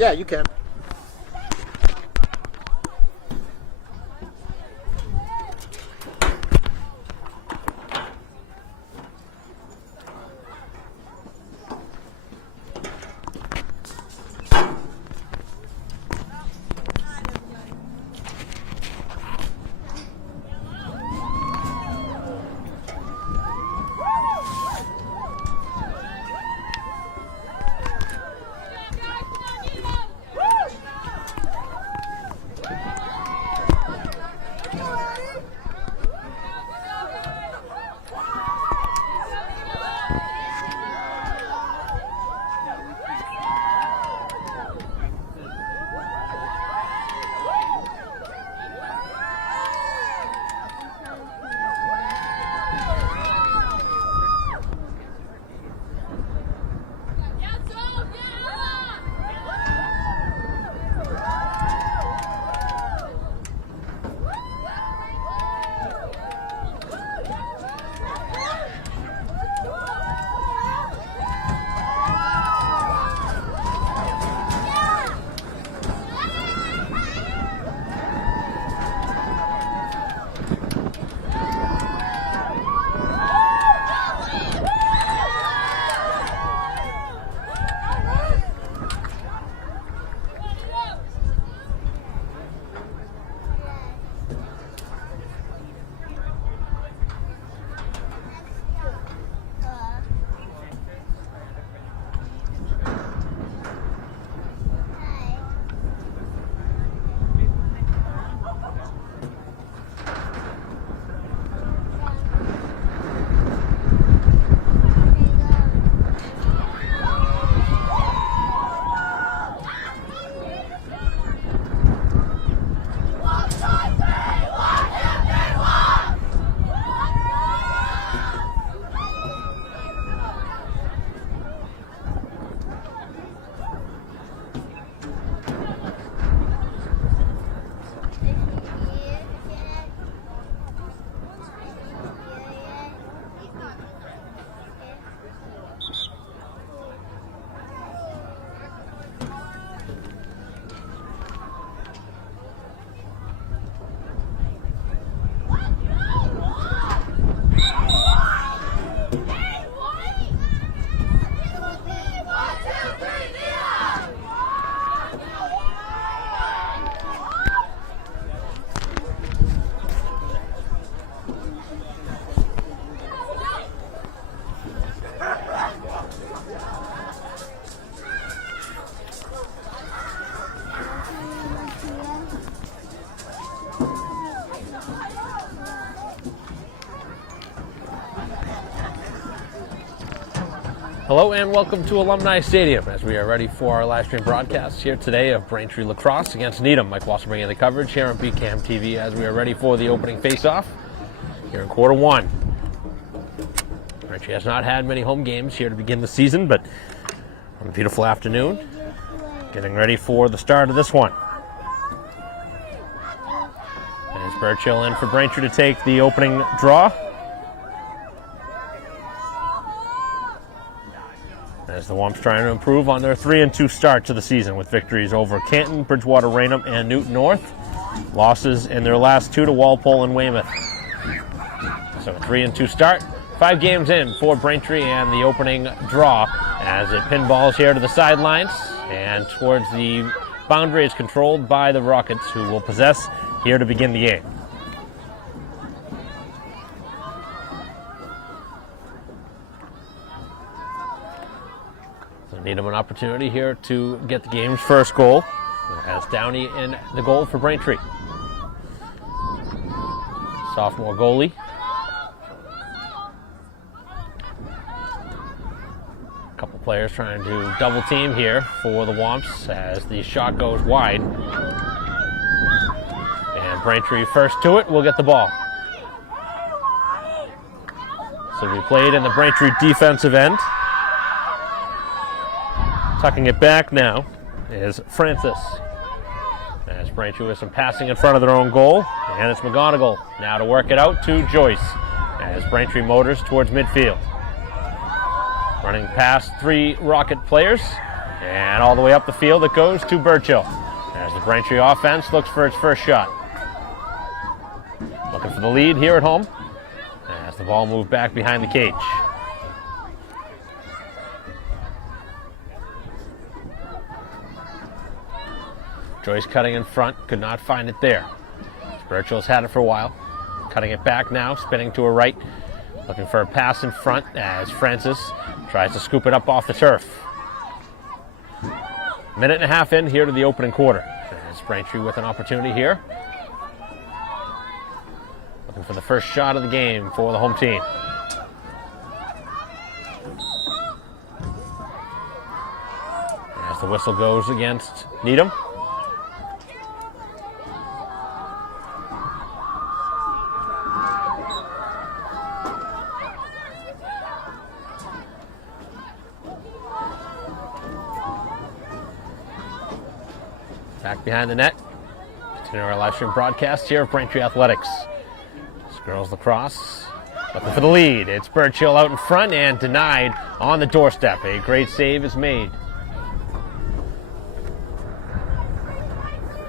Yeah, you can. Hello and welcome to Alumni Stadium as we are ready for our live stream broadcast here today of Braintree Lacrosse against Needham. Mike Wasser bringing the coverage here on BCAM TV as we are ready for the opening face-off here in quarter one. Braintree has not had many home games here to begin the season, but on a beautiful afternoon, getting ready for the start of this one. As Burchill in for Braintree to take the opening draw. As the Womps trying to improve on their 3-2 start to the season with victories over Canton, Bridgewater, Raynham, and Newton North. Losses in their last two to Walpole and Weymouth. So a 3-2 start. 5 games in for Braintree and the opening draw as it pinballs here to the sidelines and towards the boundary is controlled by the Rockets, who will possess here to begin the game. Needham an opportunity here to get the game's first goal as Downey in the goal for Braintree. Sophomore goalie. A couple players trying to double team here for the Womps as the shot goes wide. And Braintree first to it will get the ball. So we played in the Braintree defensive end. Tucking it back now is Francis. As Braintree with some passing in front of their own goal. And it's McGonigal now to work it out to Joyce as Braintree motors towards midfield. Running past 3 Rocket players And all the way up the field it goes to Burchill. As the Braintree offense looks for its first shot. Looking for the lead here at home. As the ball moved back behind the cage. Joyce cutting in front, could not find it there. Burchill's had it for a while. Cutting it back now, spinning to her right. Looking for a pass in front as Francis tries to scoop it up off the turf. Minute and a half in here to the opening quarter. As Braintree with an opportunity here. Looking for the first shot of the game for the home team. As the whistle goes against Needham. Back behind the net. Continuing our live stream broadcast here of Braintree Athletics. It's girls lacrosse looking for the lead. It's Burchill out in front and denied on the doorstep. A great save is made.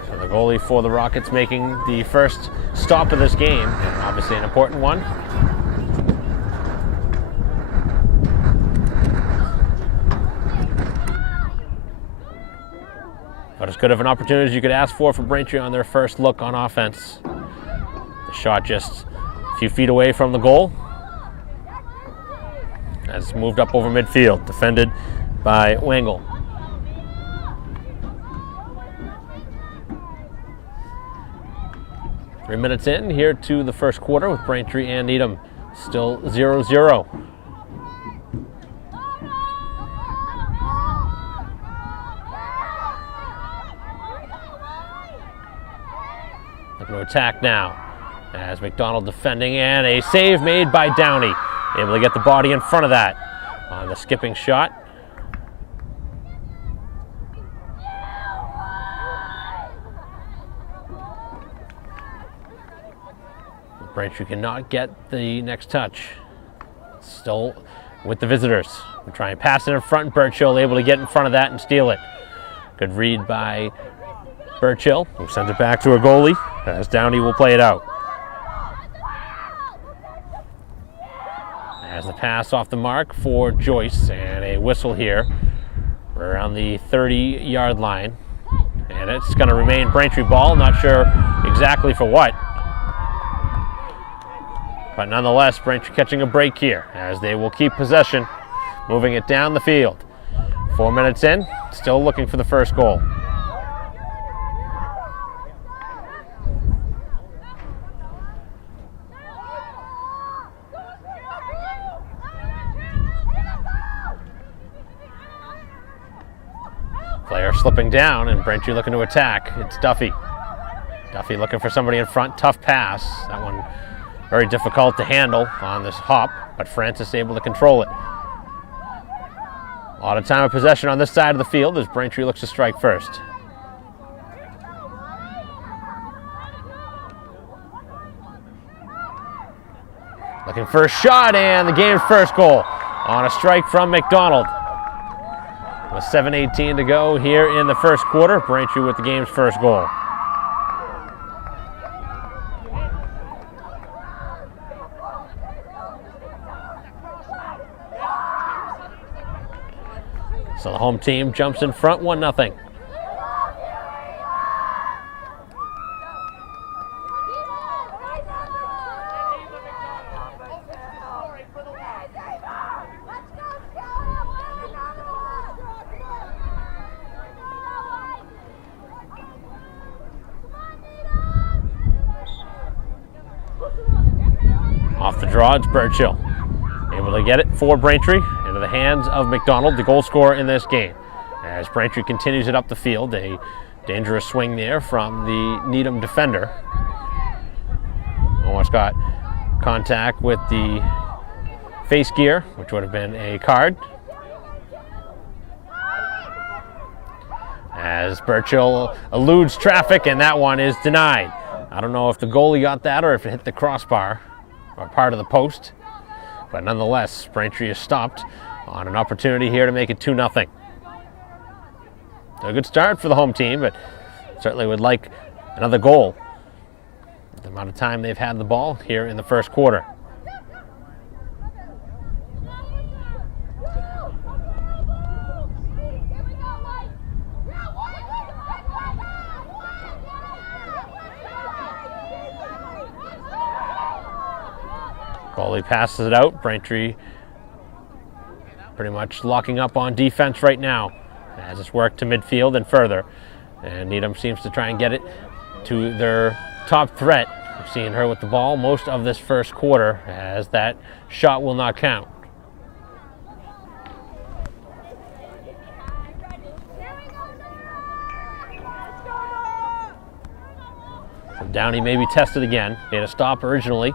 So the goalie for the Rockets making the first stop of this game, and obviously an important one. But as good of an opportunity as you could ask for Braintree on their first look on offense. The shot just a few feet away from the goal. As it's moved up over midfield, defended by Wangle. Three minutes in here to the first quarter with Braintree and Needham still 0-0. Looking to attack now as McDonald defending, and a save made by Downey. Able to get the body in front of that on the skipping shot. Braintree cannot get the next touch. Still with the visitors. We try and pass it in front. Burchill able to get in front of that and steal it. Good read by Burchill, who sends it back to her goalie, as Downey will play it out. As the pass off the mark for Joyce, and a whistle here around the 30-yard line. And it's going to remain Braintree ball, not sure exactly for what. But nonetheless, Braintree catching a break here, as they will keep possession, moving it down the field. 4 minutes in, still looking for the first goal. Player slipping down, and Braintree looking to attack. It's Duffy. Duffy looking for somebody in front. Tough pass. That one very difficult to handle on this hop, but Francis able to control it. A lot of time of possession on this side of the field as Braintree looks to strike first. Looking for a shot, and the game's first goal on a strike from McDonald. With 7:18 to go here in the first quarter, Braintree with the game's first goal. So the home team jumps in front 1-0. Off the draw, it's Burchill. Able to get it for Braintree into the hands of McDonald, the goal scorer in this game. As Braintree continues it up the field, a dangerous swing there from the Needham defender. Almost got contact with the face gear, which would have been a card. As Burchill eludes traffic, and that one is denied. I don't know if the goalie got that or if it hit the crossbar or part of the post. But nonetheless, Braintree is stopped on an opportunity here to make it 2-0. A good start for the home team, but certainly would like another goal. The amount of time they've had the ball here in the first quarter. Goalie passes it out. Braintree pretty much locking up on defense right now as it's worked to midfield and further. And Needham seems to try and get it to their top threat. We've seen her with the ball most of this first quarter, as that shot will not count. So Downey may be tested again. Made a stop originally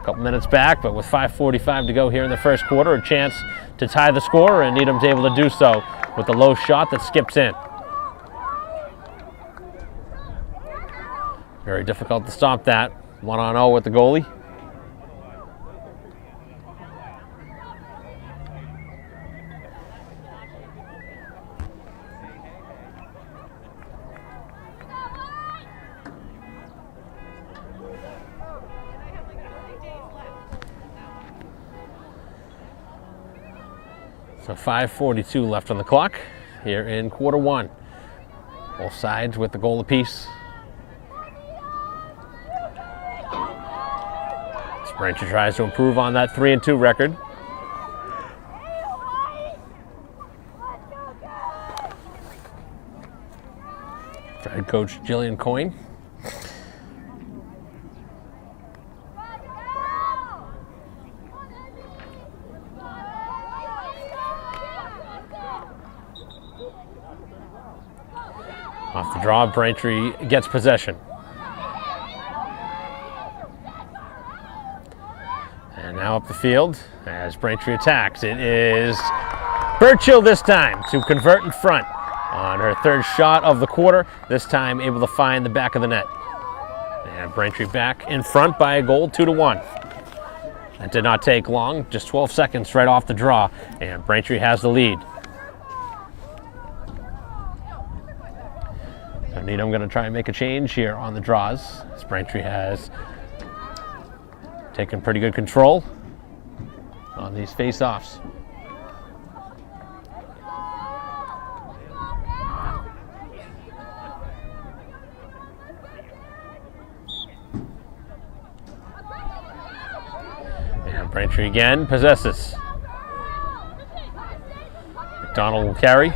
a couple minutes back, but with 5:45 to go here in the first quarter, a chance to tie the score, and Needham's able to do so with a low shot that skips in. Very difficult to stop that. 1-on-0 with the goalie. So 5:42 left on the clock here in quarter one. Both sides with the goal apiece. Braintree tries to improve on that 3-2 record. For head coach Jillian Coyne. Off the draw, Braintree gets possession. And now up the field as Braintree attacks. It is Burchill this time to convert in front on her third shot of the quarter, this time able to find the back of the net. And Braintree back in front by a goal, 2-1. That did not take long, just 12 seconds right off the draw, and Braintree has the lead. So Needham going to try and make a change here on the draws, as Braintree has taken pretty good control on these face-offs. And Braintree again possesses. McDonald will carry.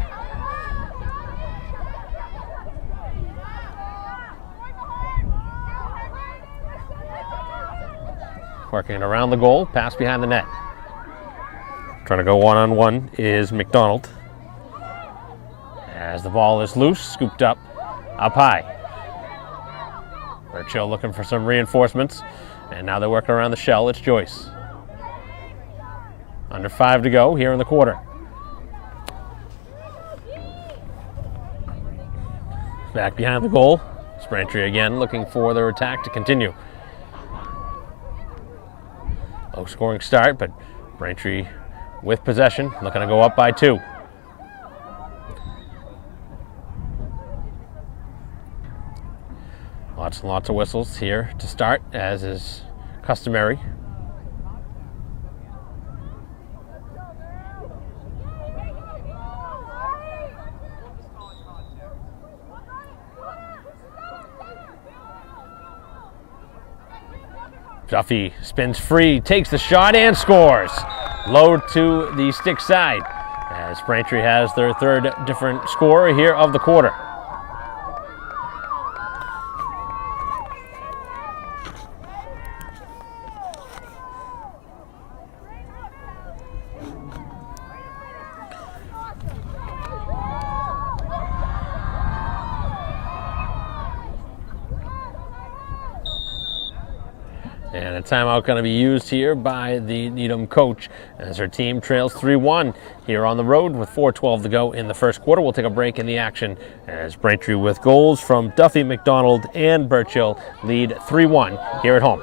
Working it around the goal, pass behind the net. Trying to go one-on-one is McDonald. As the ball is loose, scooped up high. Burchill looking for some reinforcements, and now they're working around the shell. It's Joyce. Under 5 to go here in the quarter. Back behind the goal. Braintree again looking for their attack to continue. Low scoring start, but Braintree with possession, looking to go up by 2. Lots and lots of whistles here to start, as is customary. Duffy spins free, takes the shot and scores. Low to the stick side, as Braintree has their third different score here of the quarter. And a timeout going to be used here by the Needham coach as her team trails 3-1 here on the road with 4:12 to go in the first quarter. We'll take a break in the action as Braintree with goals from Duffy, McDonald, and Burchill lead 3-1 here at home.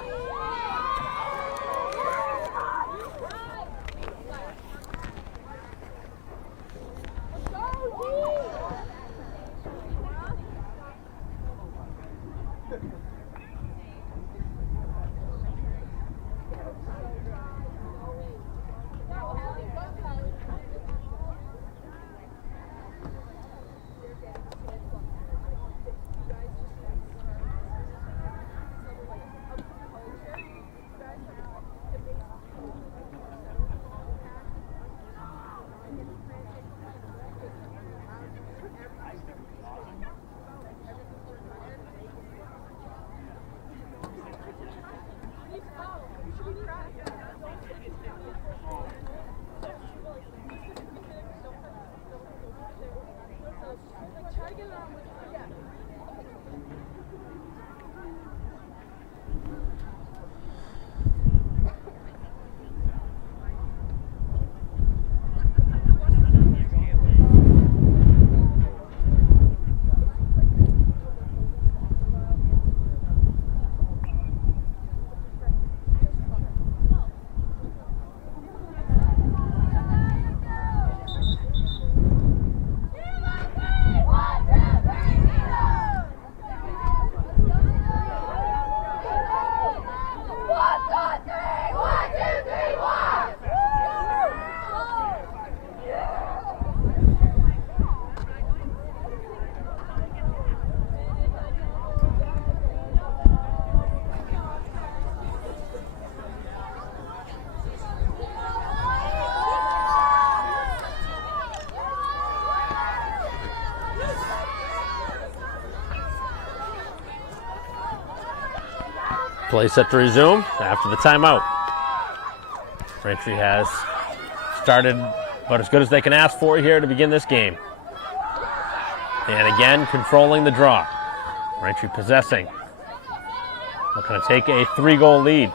Play set to resume after the timeout. Braintree has started about as good as they can ask for here to begin this game. And again, controlling the draw. Braintree possessing. Looking to take a 3-goal lead.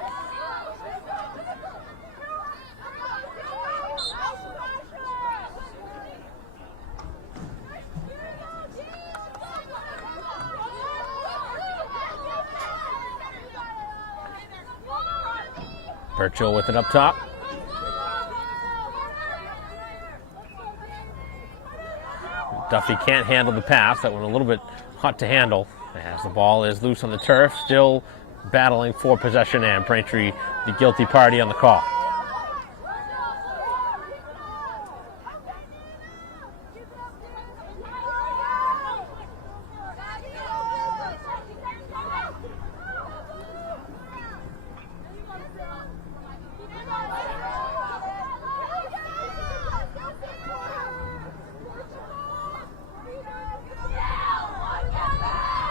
Burchill with it up top. Duffy can't handle the pass. That one a little bit hot to handle as the ball is loose on the turf. Still battling for possession, and Braintree the guilty party on the call.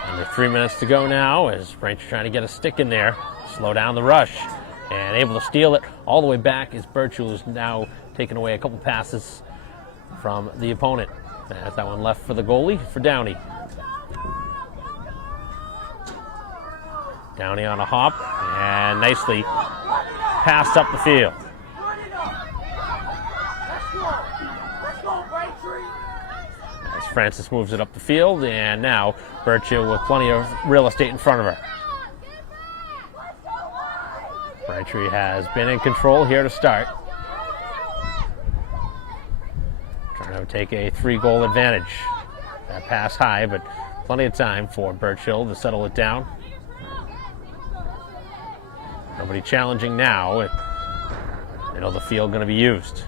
Under 3 minutes to go now as Braintree trying to get a stick in there, slow down the rush, and able to steal it all the way back as Burchill is now taking away a couple passes from the opponent. As that one left for the goalie for Downey. Downey on a hop and nicely passed up the field. As Francis moves it up the field, and now Burchill with plenty of real estate in front of her. Braintree has been in control here to start. Trying to take a 3-goal advantage. That pass high, but plenty of time for Burchill to settle it down. Nobody challenging now. Middle of the field going to be used.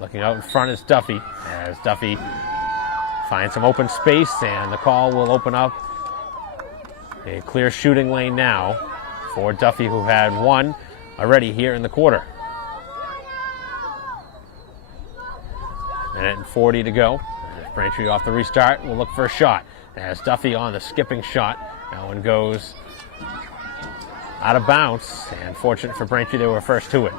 Looking out in front is Duffy, as Duffy finds some open space, and the call will open up a clear shooting lane now for Duffy, who had one already here in the quarter. Minute and 40 to go. Braintree off the restart will look for a shot, as Duffy on the skipping shot. That one goes out of bounds, and fortunate for Braintree, they were first to it.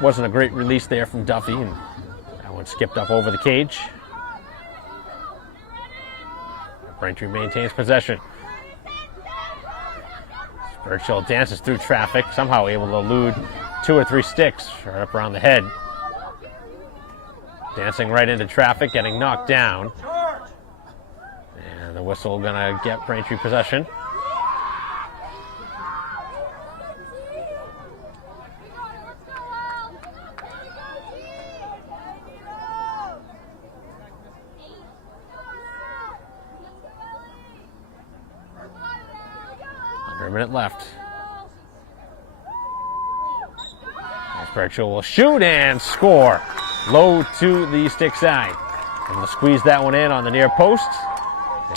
Wasn't a great release there from Duffy, and that one skipped up over the cage. Braintree maintains possession. Burchill dances through traffic, somehow able to elude 2 or 3 sticks right up around the head. Dancing right into traffic, getting knocked down. And the whistle gonna get Braintree possession. Under a minute left. Burchill will shoot and score. Low to the stick side. Able to squeeze that one in on the near post.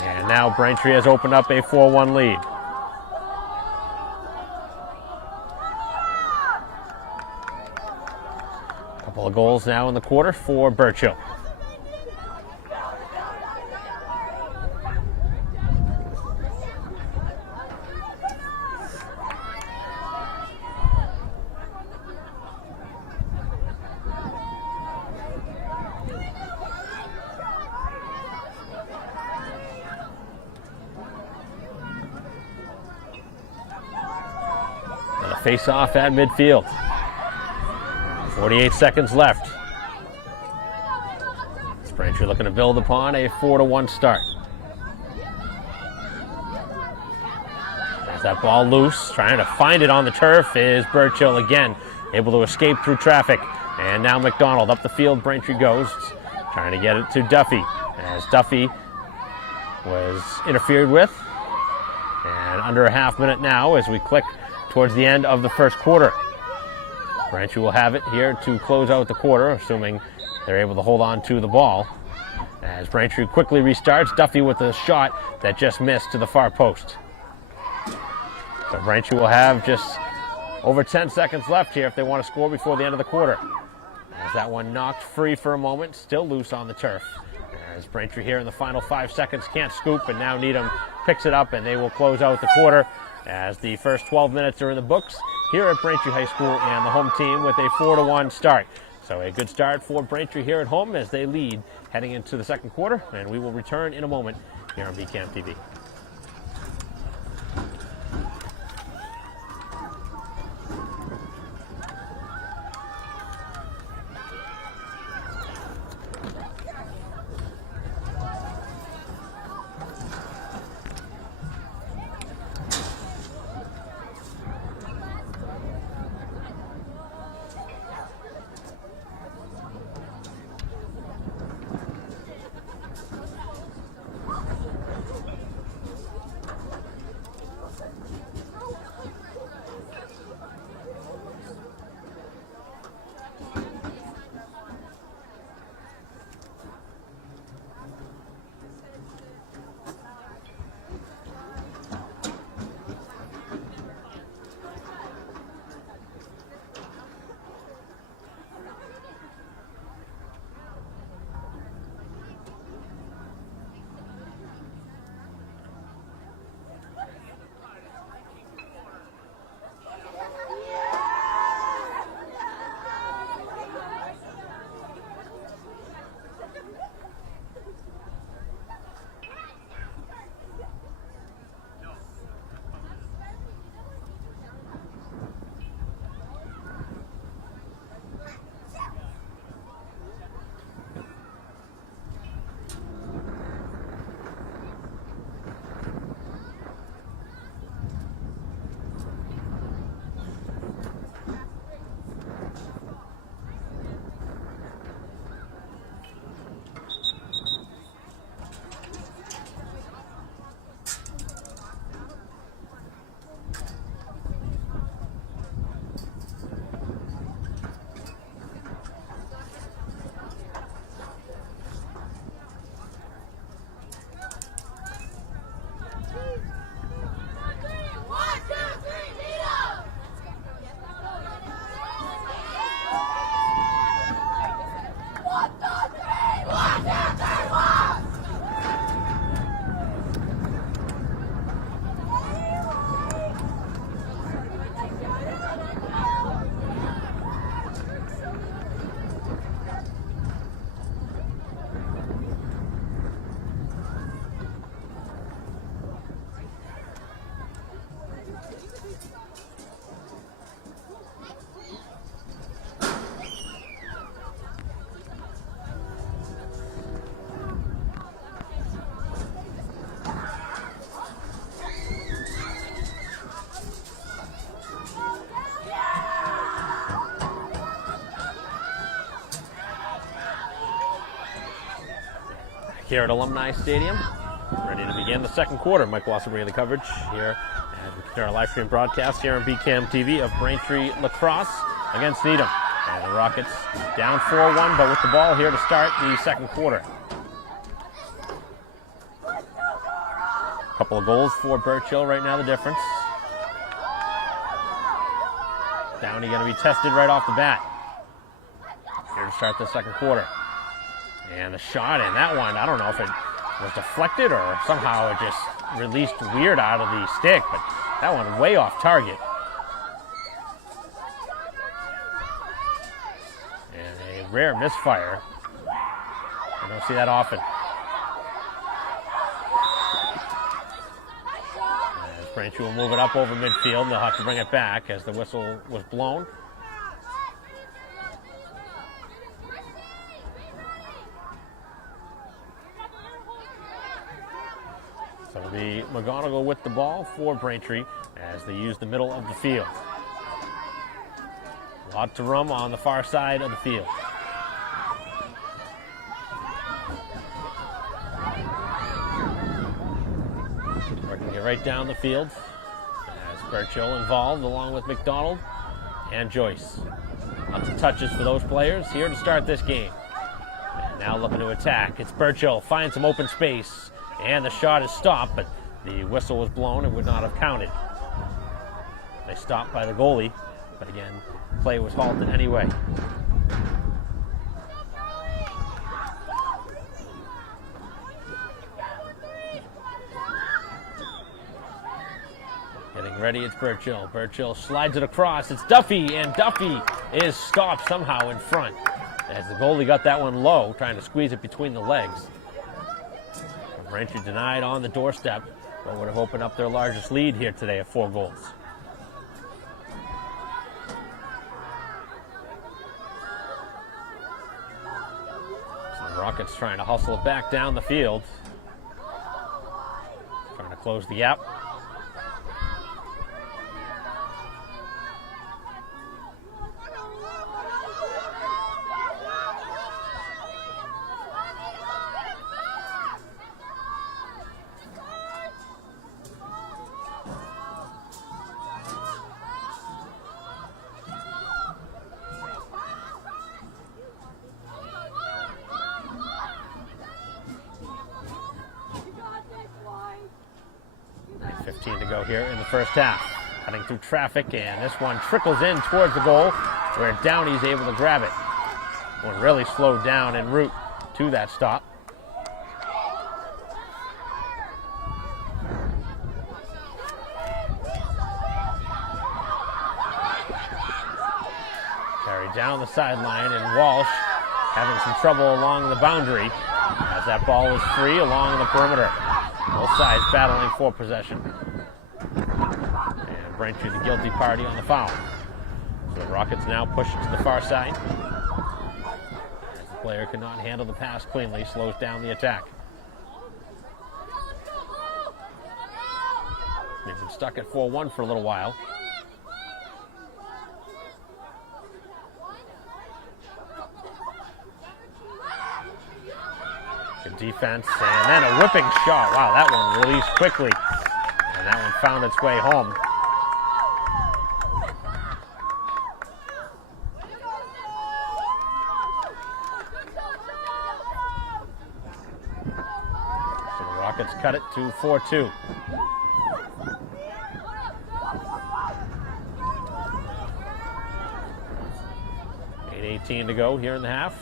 And now Braintree has opened up a 4-1 lead. A couple of goals now in the quarter for Burchill. Face off at midfield. 48 seconds left. Braintree looking to build upon a 4-1 start. Has that ball loose, trying to find it on the turf is Burchill again, able to escape through traffic. And now McDonald up the field. Braintree goes, trying to get it to Duffy, as Duffy was interfered with. And under a half minute now as we click towards the end of the first quarter. Braintree will have it here to close out the quarter, assuming they're able to hold on to the ball. As Braintree quickly restarts, Duffy with a shot that just missed to the far post. So Braintree will have just Over 10 seconds left here if they want to score before the end of the quarter. As that one knocked free for a moment, still loose on the turf. As Braintree here in the final 5 seconds can't scoop, and now Needham picks it up, and they will close out the quarter as the first 12 minutes are in the books here at Braintree High School, and the home team with a 4-1 start. So a good start for Braintree here at home as they lead heading into the second quarter, and we will return in a moment here on BCAM TV. Here at Alumni Stadium, ready to begin the second quarter. Mike Watson bringing the coverage here as we continue our live stream broadcast here on BCAM TV of Braintree Lacrosse against Needham. And the Rockets down 4-1, but with the ball here to start the second quarter. A couple of goals for Birchill right now, the difference. Downey going to be tested right off the bat. Here to start the second quarter. And the shot, and that one, I don't know if it was deflected or somehow it just released weird out of the stick, but that one way off target. And a rare misfire. I don't see that often. As Braintree will move it up over midfield, they'll have to bring it back as the whistle was blown. So it'll be McGonigal with the ball for Braintree as they use the middle of the field. A lot to room on the far side of the field. Working it right down the field as Birchill involved along with McDonald and Joyce. Lots of touches for those players here to start this game. And now looking to attack. It's Birchill, finds some open space. And the shot is stopped, but the whistle was blown. It would not have counted. They stopped by the goalie. But again, play was halted anyway. Getting ready, it's Burchill. Burchill slides it across. It's Duffy, and Duffy is stopped somehow in front. As the goalie got that one low, trying to squeeze it between the legs. Braintree denied on the doorstep, but would have opened up their largest lead here today of 4 goals. So the Rockets trying to hustle it back down the field. Trying to close the gap. To go here in the first half. Cutting through traffic, and this one trickles in towards the goal where Downey's able to grab it. One really slowed down en route to that stop. Carried down the sideline, and Walsh having some trouble along the boundary as that ball is free along the perimeter. Both sides battling for possession. And Braintree the guilty party on the foul. So the Rockets now push it to the far side. As the player cannot handle the pass cleanly, slows down the attack. Leaves them stuck at 4-1 for a little while. Good defense, and then a whipping shot. Wow, that one released quickly. And that one found its way home. So the Rockets cut it to 4-2. .18 to go here in the half.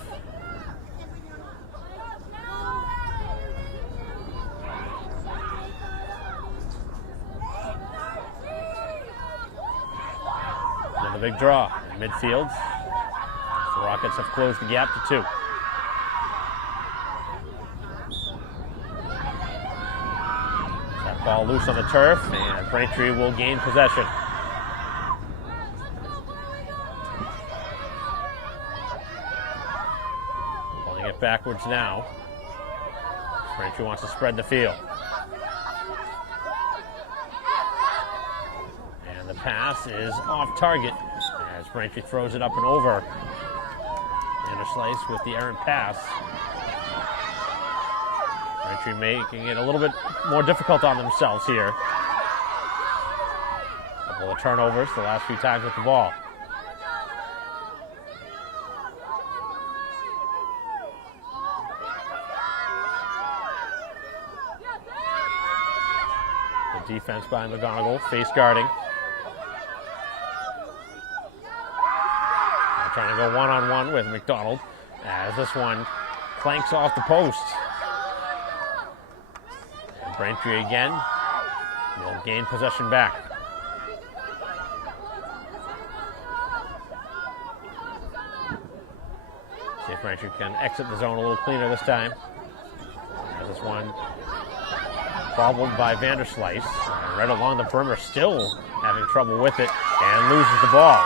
Big draw in midfield. The Rockets have closed the gap to 2. That ball loose on the turf, and Braintree will gain possession. Pulling it backwards now. Braintree wants to spread the field. And the pass is off target as Braintree throws it up and over. And a slice with the errant pass. Braintree making it a little bit more difficult on themselves here. A couple of turnovers the last few times with the ball. The defense by McGonigal, face guarding. Trying to go one-on-one with McDonald as this one clanks off the post. And Braintree again will gain possession back. See if Braintree can exit the zone a little cleaner this time. As this one bobbled by Vanderslice. Right along the perimeter, still having trouble with it, and loses the ball.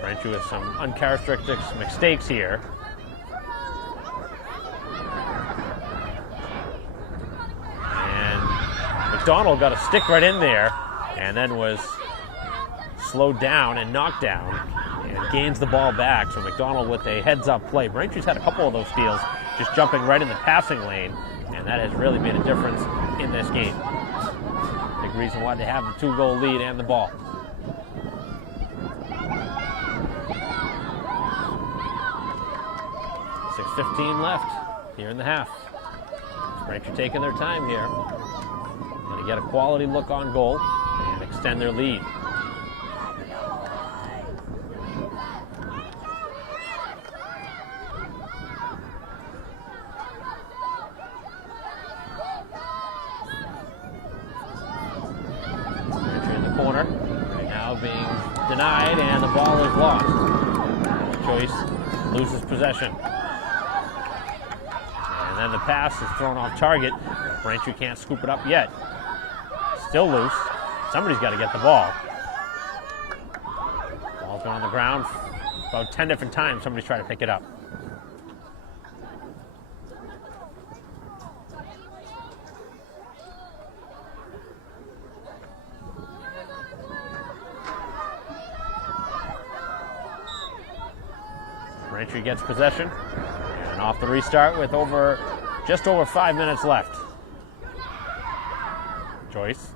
Braintree with some uncharacteristic mistakes here. And McDonald got a stick right in there, and then was slowed down and knocked down, and gains the ball back. So McDonald with a heads-up play. Braintree's had a couple of those steals, just jumping right in the passing lane, and that has really made a difference in this game. Big reason why they have the 2-goal lead and the ball. 6:15 left here in the half. Braintree taking their time here. to get a quality look on goal and extend their lead. Braintree in the corner, right now being denied, and the ball is lost. Joyce loses possession. And then the pass is thrown off target. Braintree can't scoop it up yet. Still loose. Somebody's got to get the ball. Ball's been on the ground about 10 different times. Somebody's trying to pick it up. Braintree gets possession. And off the restart with just over 5 minutes left. Joyce,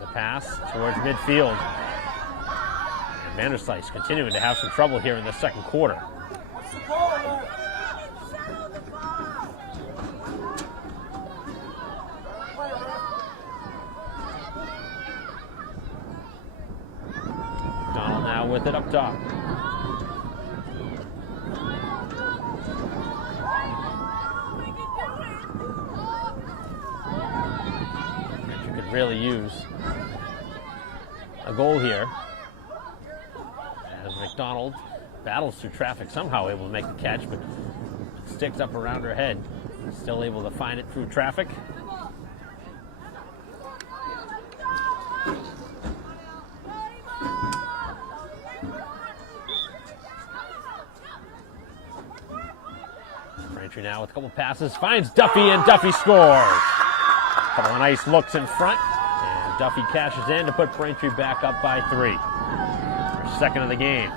the pass towards midfield. And Vanderslice continuing to have some trouble here in the second quarter. Donald now with it up top. Really use a goal here as McDonald battles through traffic, somehow able to make the catch, but sticks up around her head, still able to find it through traffic. Braintree now with a couple passes, finds Duffy, and Duffy scores. Couple of nice looks in front, and Duffy cashes in to put Braintree back up by 3. Their second of the game.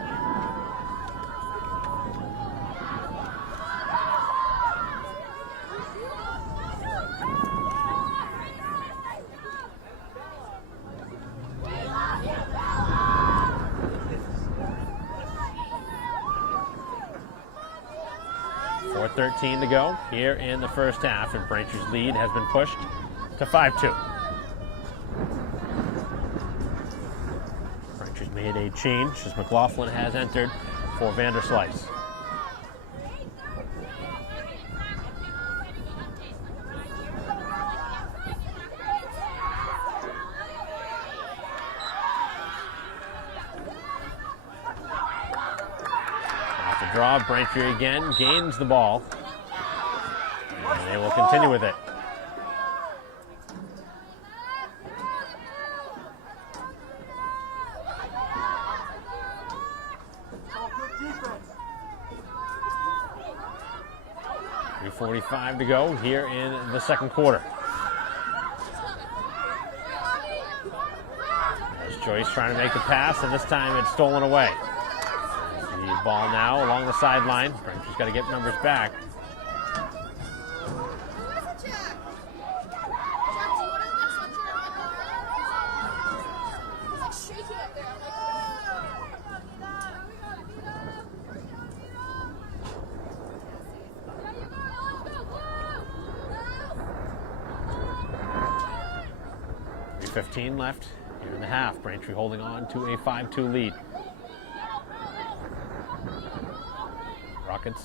.4:13 to go here in the first half, and Braintree's lead has been pushed to 5-2. Braintree's made a change as McLaughlin has entered for Vanderslice. Off the draw, Braintree again gains the ball, and they will continue with it. .45 to go here in the second quarter. There's Joyce trying to make the pass, and this time it's stolen away. The ball now along the sideline. Braintree's got to get numbers back. .15 left here in the half. Braintree holding on to a 5-2 lead. Rockets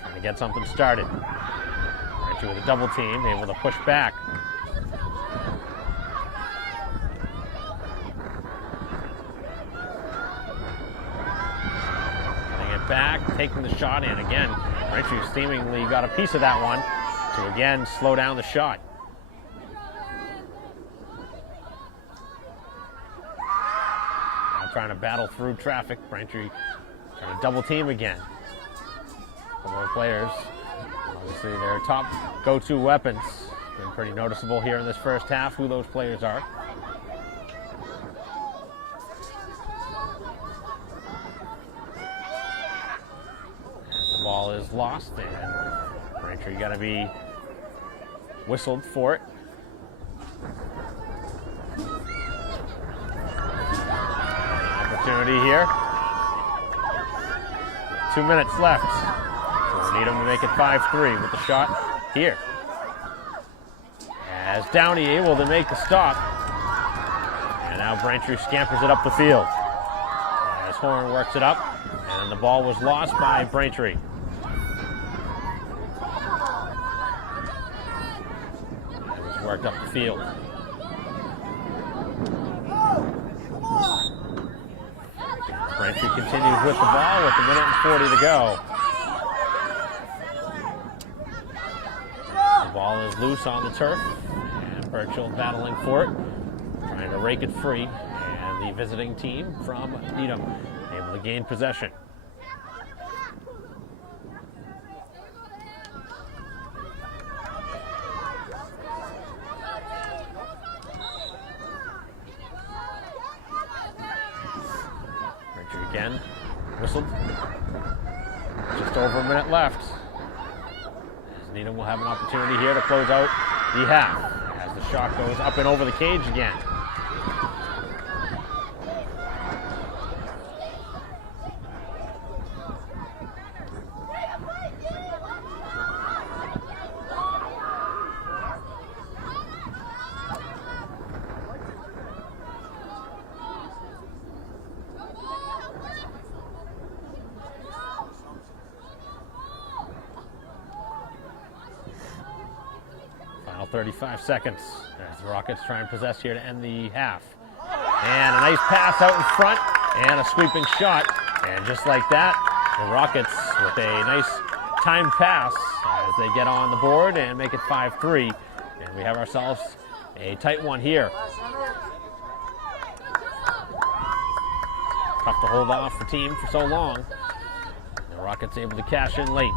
trying to get something started. Braintree with a double team, able to push back. Getting it back, taking the shot in again. Braintree seemingly got a piece of that one to again slow down the shot. Trying to battle through traffic. Braintree trying to double team again. Some more players, obviously their top go-to weapons. Been pretty noticeable here in this first half who those players are. As the ball is lost, and Braintree got to be whistled for it. Opportunity here. 2 minutes left. So Needham to make it 5-3 with the shot here. as Downey able to make the stop. And now Braintree scampers it up the field. As Horn works it up, and the ball was lost by Braintree. It was worked up the field. Braintree continues with the ball with 1:40 to go. The ball is loose on the turf, and Burchill battling for it, trying to rake it free, and the visiting team from Needham able to gain possession. Braintree again, whistled. Just over a minute left. Needham will have an opportunity here to close out the half as the shot goes up and over the cage again. Final 35 seconds as the Rockets try and possess here to end the half. And a nice pass out in front and a sweeping shot. And just like that, the Rockets with a nice timed pass as they get on the board and make it 5-3. And we have ourselves a tight one here. Tough to hold off the team for so long. The Rockets able to cash in late.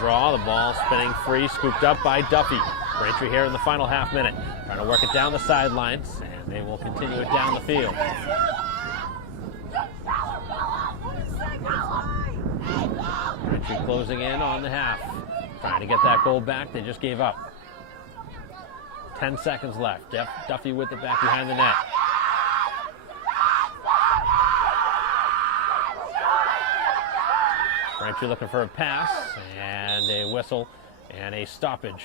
Draw, the ball spinning free, scooped up by Duffy. Braintree here in the final half minute, trying to work it down the sidelines, and they will continue it down the field. Braintree closing in on the half, trying to get that goal back. They just gave up. 10 seconds left. Duffy with it back behind the net. Braintree looking for a pass, and a whistle, and a stoppage.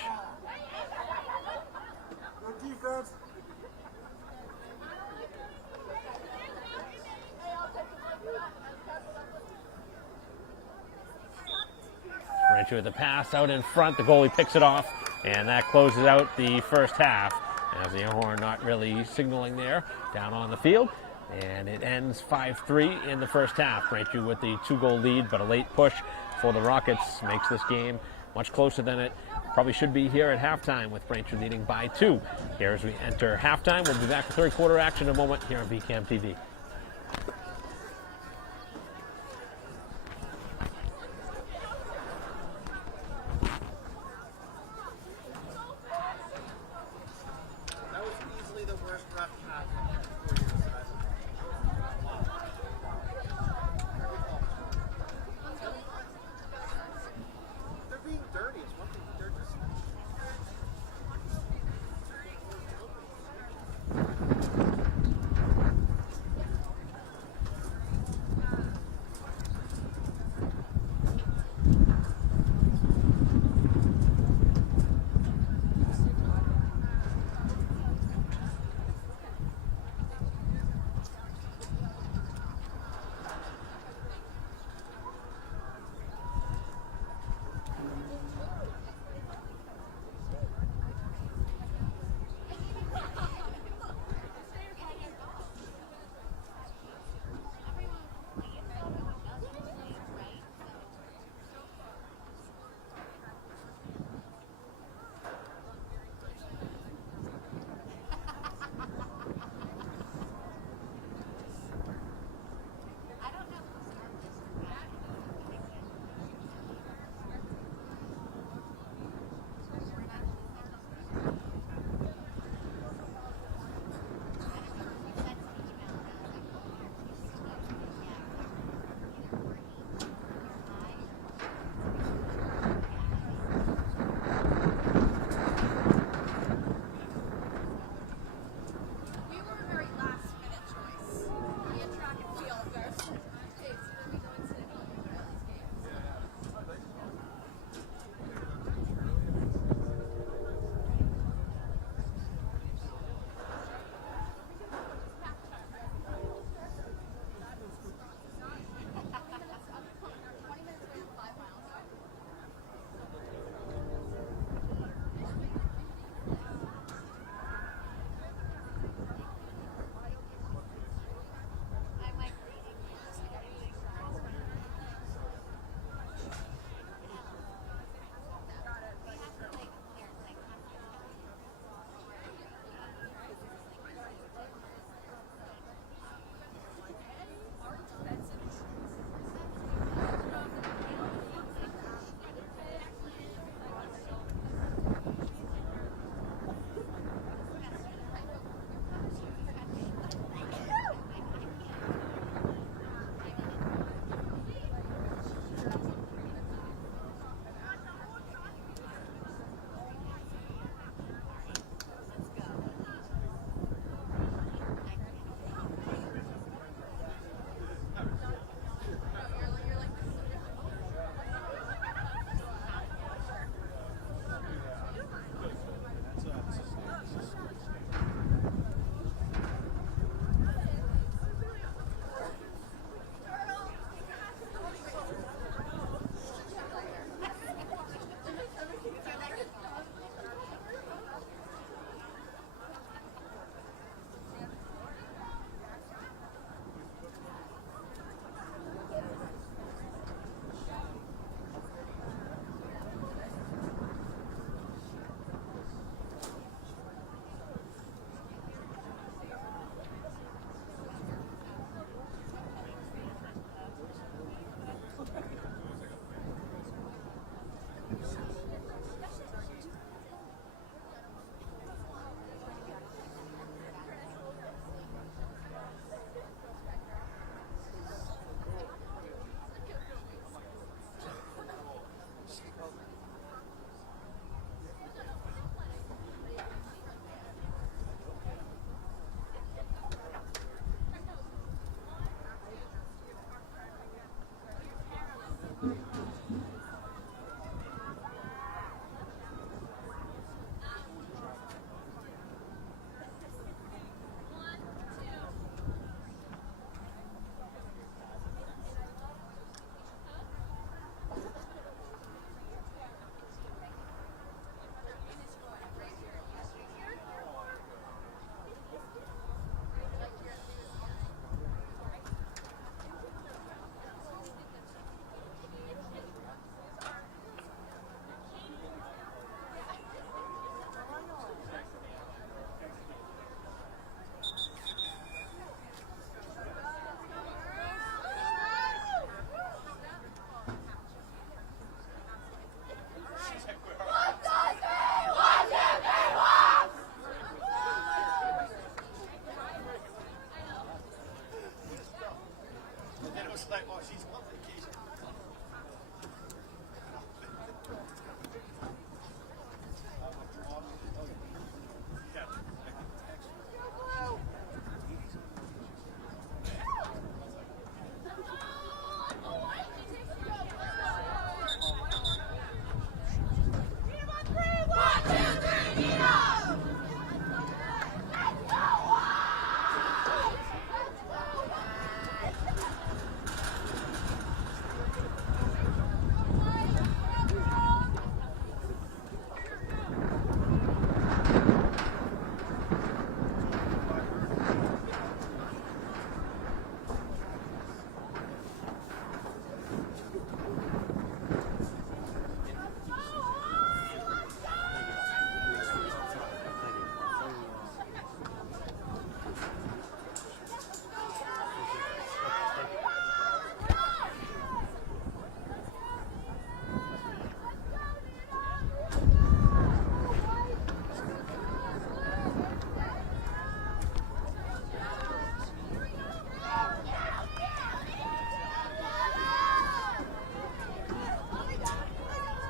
Braintree with the pass out in front. The goalie picks it off, and that closes out the first half. As the horn not really signaling there down on the field. And it ends 5-3 in the first half. Braintree with the 2-goal lead, but a late push for the Rockets makes this game much closer than it probably should be here at halftime, with Braintree leading by 2. Here as we enter halftime, we'll be back with third quarter action in a moment here on BCAM TV.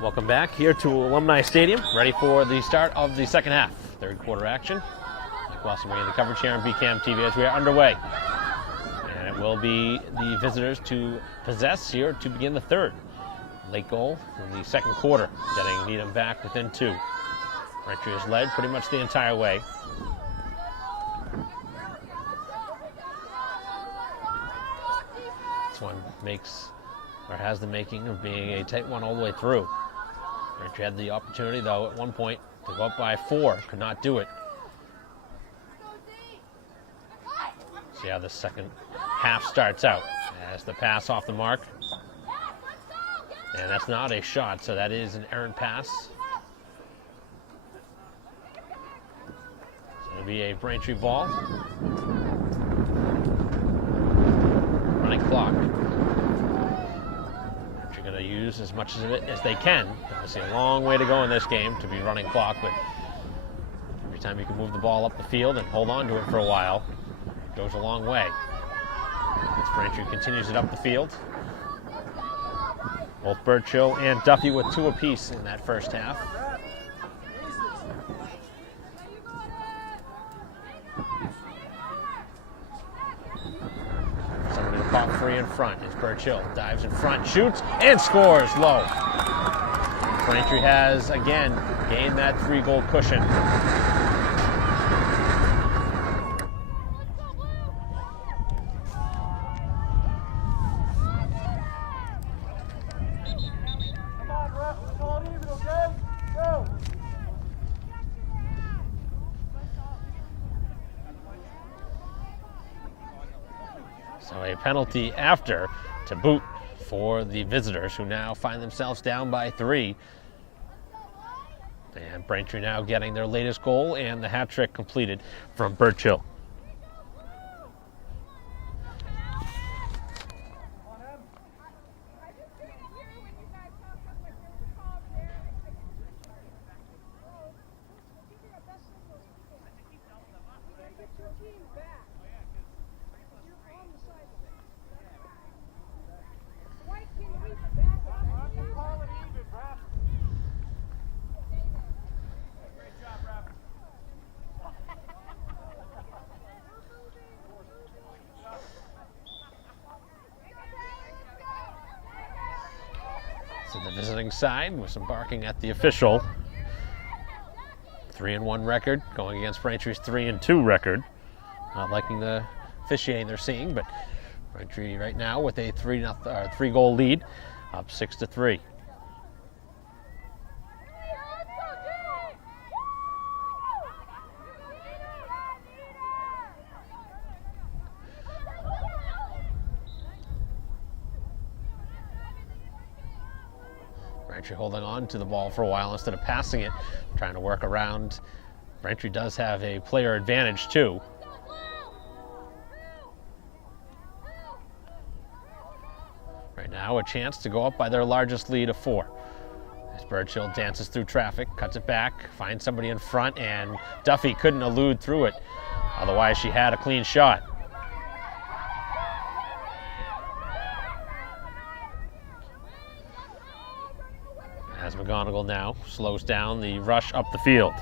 Welcome back here to Alumni Stadium, ready for the start of the second half. Third quarter action. Lacrosse bringing the coverage here on BCAM TV as we are underway. And it will be the visitors to possess here to begin the third. Late goal in the second quarter, getting Needham back within 2. Braintree has led pretty much the entire way. This one has the making of being a tight one all the way through. Braintree had the opportunity, though, at one point to go up by 4. Could not do it. See how the second half starts out. As the pass off the mark. And that's not a shot, so that is an errant pass. So it'll be a Braintree ball. Running clock. Going to use as much of it as they can. Obviously a long way to go in this game to be running clock, but every time you can move the ball up the field and hold on to it for a while, it goes a long way. As Braintree continues it up the field. Both Birchill and Duffy with 2 apiece in that first half. Caught free in front is Birchill. Dives in front, shoots, and scores low. Braintree has, again, gained that 3-goal cushion. So a penalty after to boot for the visitors, who now find themselves down by 3. And Braintree now getting their latest goal and the hat trick completed from Birchill. to the visiting side with some barking at the official. 3-1 record going against Braintree's 3-2 record. Not liking the officiating they're seeing, but Braintree right now with a 3-goal lead, up 6-3. Braintree holding on to the ball for a while instead of passing it, trying to work around. Braintree does have a player advantage too. Right now a chance to go up by their largest lead of 4. As Birchill dances through traffic, cuts it back, finds somebody in front, and Duffy couldn't elude through it. Otherwise she had a clean shot. As McGonigal now slows down the rush up the field.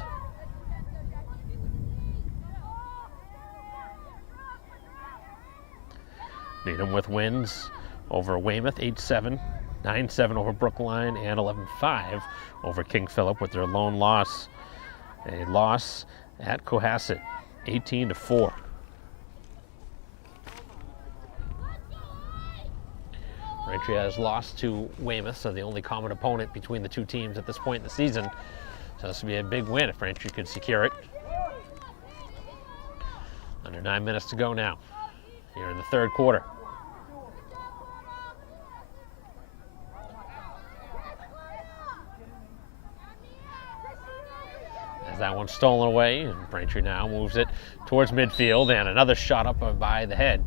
Needham with wins over Weymouth 8-7, 9-7 over Brookline, and 11-5 over King Philip with their lone loss. A loss at Cohasset, 18-4. Braintree has lost to Weymouth, so the only common opponent between the two teams at this point in the season. So this would be a big win if Braintree could secure it. Under 9 minutes to go now, here in the third quarter. As that one's stolen away, and Braintree now moves it towards midfield, and another shot up by the head.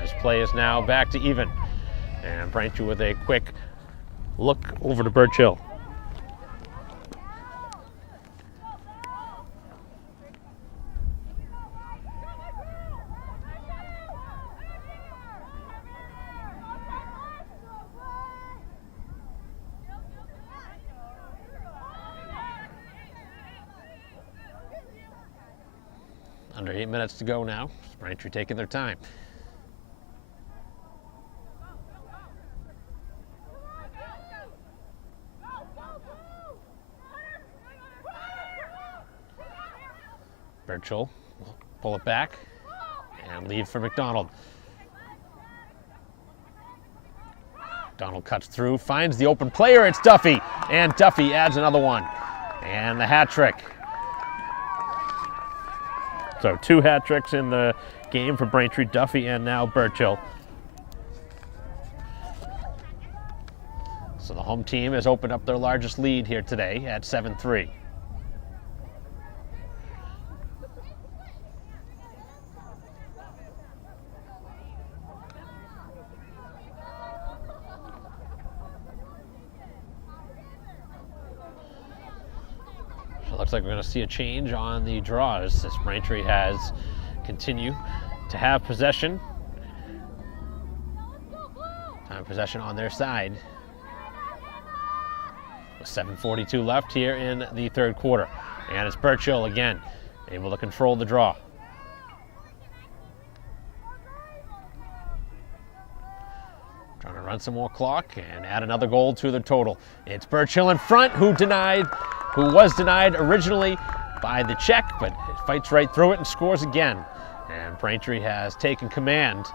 As play is now back to even, and Braintree with a quick look over to Birchill. Under 8 minutes to go now. Braintree taking their time. Birchill will pull it back and leave for McDonald. McDonald cuts through, finds the open player, it's Duffy, and Duffy adds another one. And the hat trick. So 2 hat tricks in the game for Braintree, Duffy, and now Birchill. So the home team has opened up their largest lead here today at 7-3. Looks like we're going to see a change on the draws as Braintree has continued to have possession. Time possession on their side. With 7:42 left here in the third quarter. And it's Birchill again, able to control the draw. Trying to run some more clock and add another goal to the total. It's Birchill in front, who was denied originally by the check, but fights right through it and scores again. And Braintree has taken command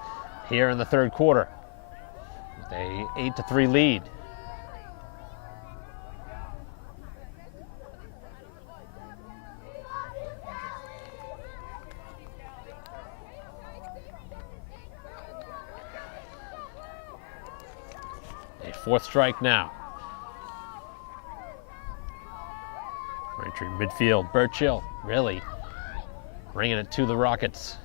here in the third quarter with a 8-3 lead. A 4th strike now. Braintree midfield, Birchill really bringing it to the Rockets.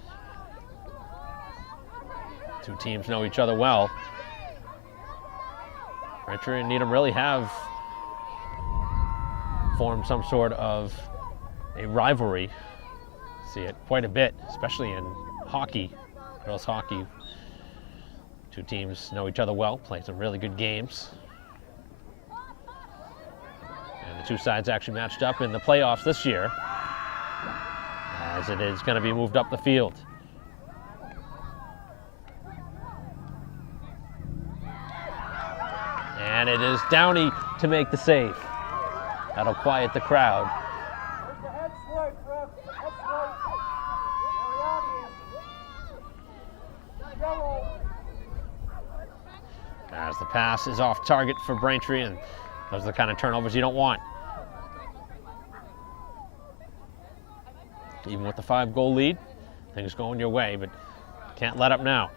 Two teams know each other well. Braintree and Needham really have formed some sort of a rivalry. See it quite a bit, especially in hockey, girls hockey. Two teams know each other well, play some really good games. And the two sides actually matched up in the playoffs this year, as it is going to be moved up the field. And it is Downey to make the save. That'll quiet the crowd. As the pass is off target for Braintree, and those are the kind of turnovers you don't want. Even with the 5-goal lead, things going your way, but can't let up now.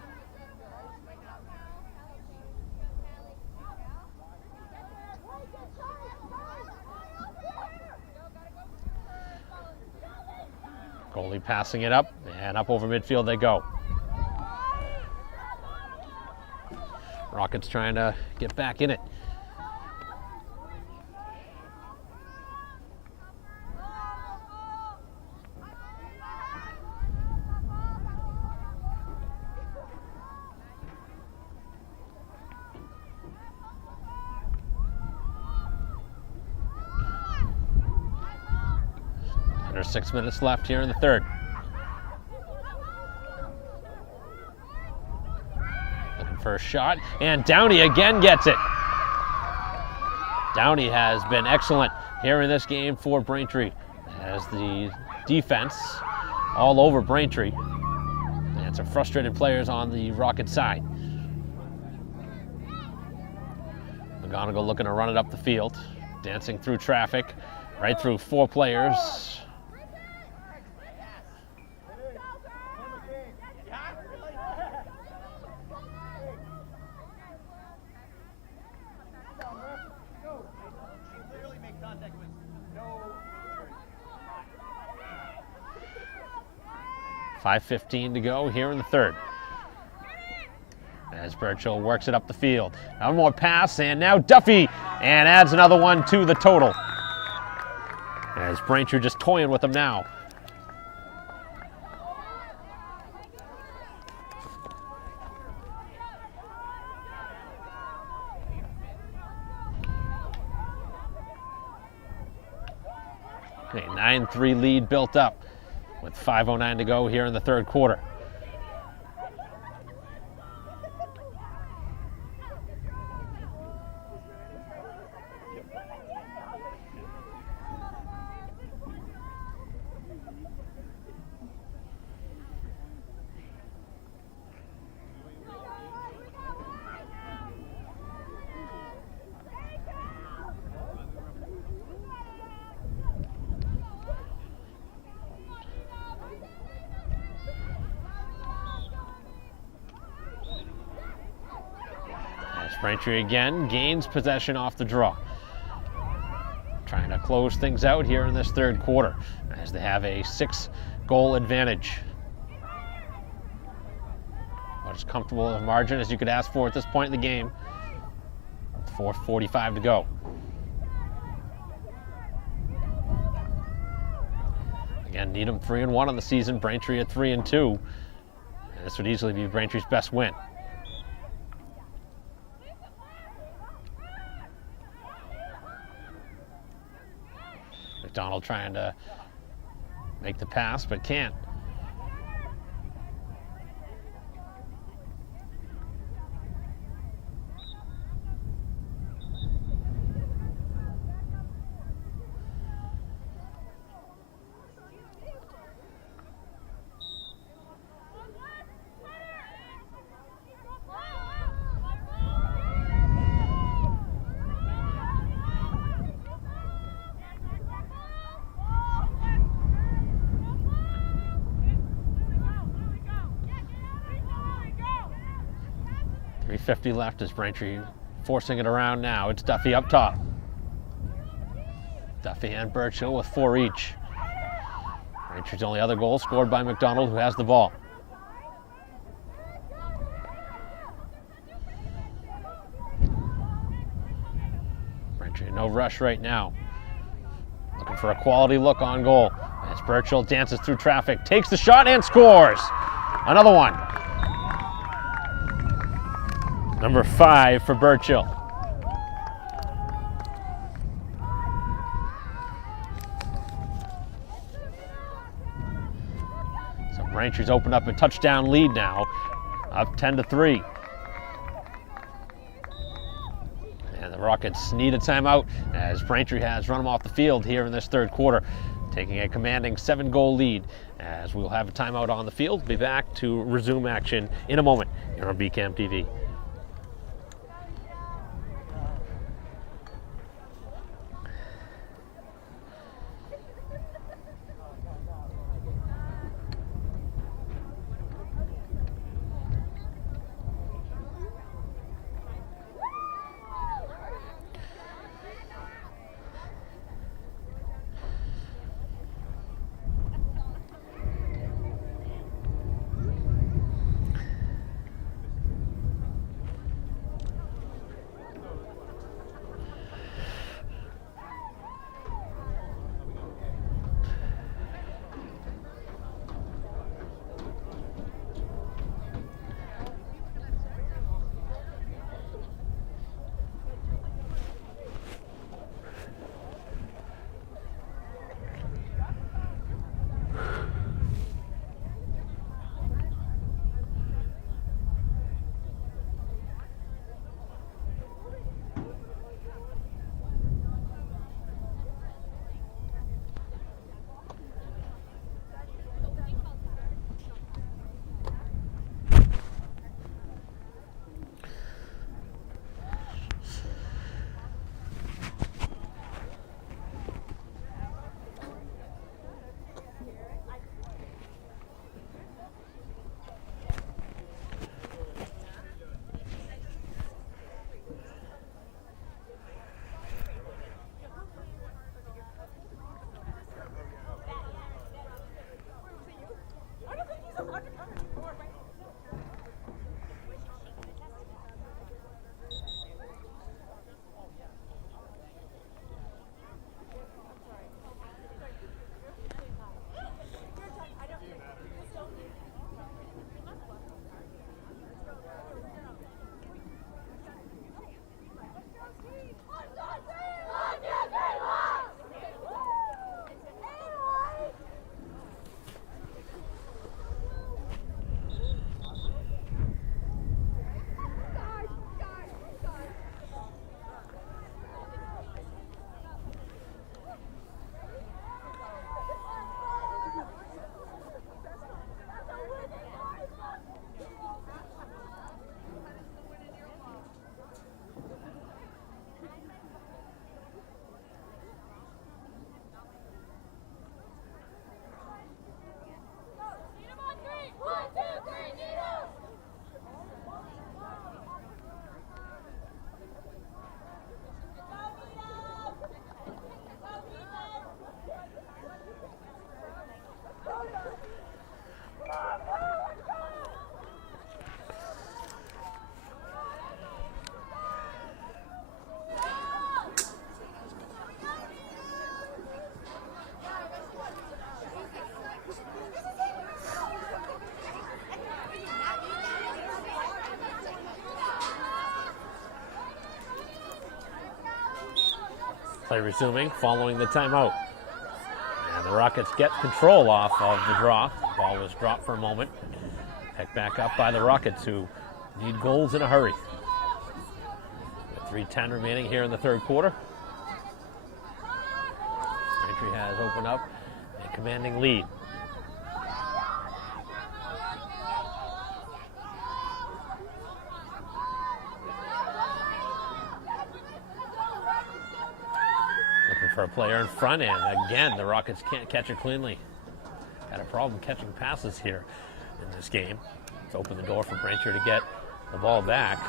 Goalie passing it up, and up over midfield they go. Rockets trying to get back in it. Under 6 minutes left here in the third. Looking for a shot, and Downey again gets it. Downey has been excellent here in this game for Braintree, as the defense all over Braintree, and some frustrated players on the Rocket side. McGonigal looking to run it up the field, dancing through traffic, right through 4 players. .5:15 to go here in the third. As Burchill works it up the field. One more pass, and now Duffy, and adds another one to the total. As Braintree just toying with him now. Okay, 9-3 lead built up with 5:09 to go here in the third quarter. Braintree again gains possession off the draw. Trying to close things out here in this third quarter as they have a 6-goal advantage. About as comfortable a margin as you could ask for at this point in the game. 4:45 to go. Again, Needham 3-1 on the season, Braintree at 3-2. And this would easily be Braintree's best win. McDonald trying to make the pass, but can't. .350 left as Braintree forcing it around now. It's Duffy up top. Duffy and Burchill with 4 each. Braintree's only other goal scored by McDonald, who has the ball. Braintree no rush right now. Looking for a quality look on goal. As Burchill dances through traffic, takes the shot and scores. Another one. Number 5 for Burchill. So Braintree's opened up a touchdown lead now, up 10-3. And the Rockets need a timeout as Braintree has run them off the field here in this third quarter, taking a commanding 7-goal lead. As we'll have a timeout on the field, be back to resume action in a moment here on BCAM TV. Play resuming following the timeout. And the Rockets get control off of the draw. The ball was dropped for a moment. Picked back up by the Rockets, who need goals in a hurry. With 3:10 remaining here in the third quarter. Braintree has opened up a commanding lead. For a player in front, and again the Rockets can't catch it cleanly. Had a problem catching passes here in this game. Let's open the door for Braintree to get the ball back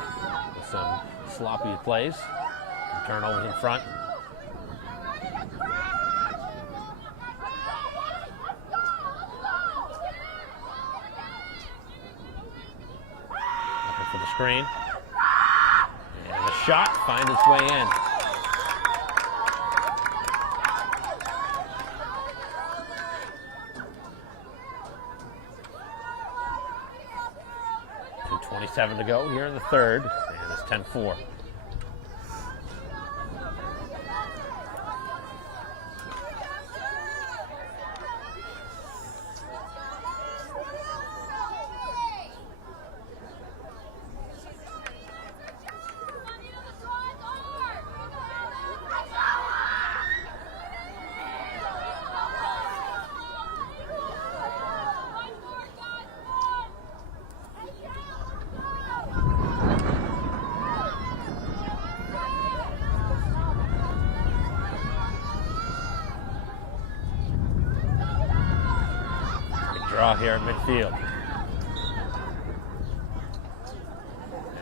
with some sloppy plays. Some turnovers in front. Looking for the screen. And the shot finds its way in. .27 to go here in the third, and it's 10-4. Draw here at midfield.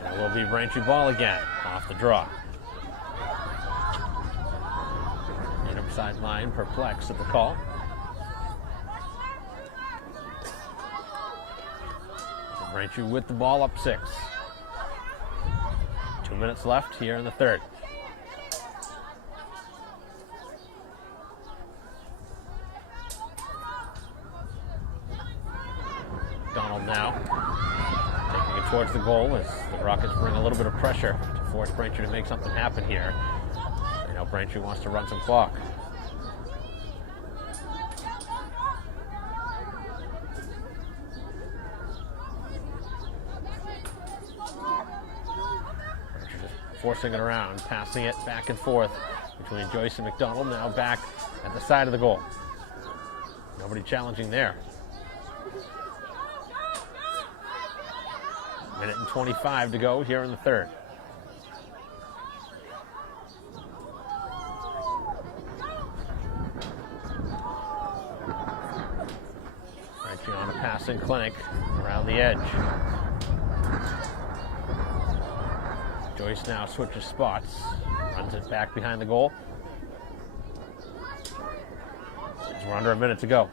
And it will be Braintree ball again, off the draw. Needham sideline, perplexed at the call. Braintree with the ball, up 6. 2 minutes left here in the third. Donald now taking it towards the goal as the Rockets bring a little bit of pressure to force Braintree to make something happen here. You know, Braintree wants to run some clock. Braintree just forcing it around, passing it back and forth between Joyce and McDonald, now back at the side of the goal. Nobody challenging there. Minute and 25 to go here in the third. Braintree on a passing clinic around the edge. Joyce now switches spots, runs it back behind the goal. As we're under a minute to go.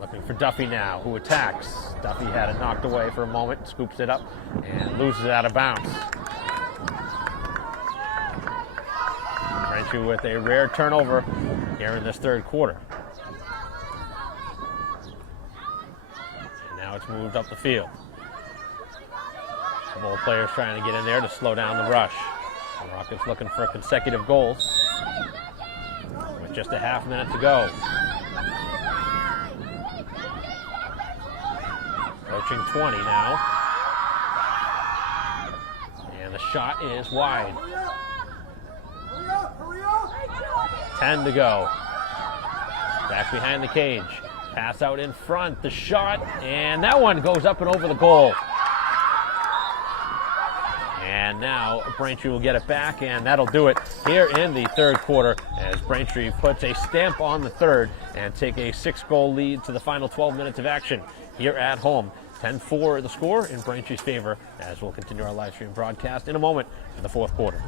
Looking for Duffy now, who attacks. Duffy had it knocked away for a moment, scoops it up, and loses it out of bounds. Braintree with a rare turnover here in this third quarter. And now it's moved up the field. A couple of players trying to get in there to slow down the rush. The Rockets looking for consecutive goals with just a half minute to go. Approaching 20 now. And the shot is wide. 10 to go. Back behind the cage. Pass out in front. The shot. And that one goes up and over the goal. And now Braintree will get it back, and that'll do it here in the third quarter as Braintree puts a stamp on the third and take a 6-goal lead to the final 12 minutes of action here at home. 10-4 the score in Braintree's favor as we'll continue our live stream broadcast in a moment for the fourth quarter.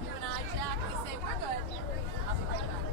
You and I, Jack, we say we're good. I'll be right back.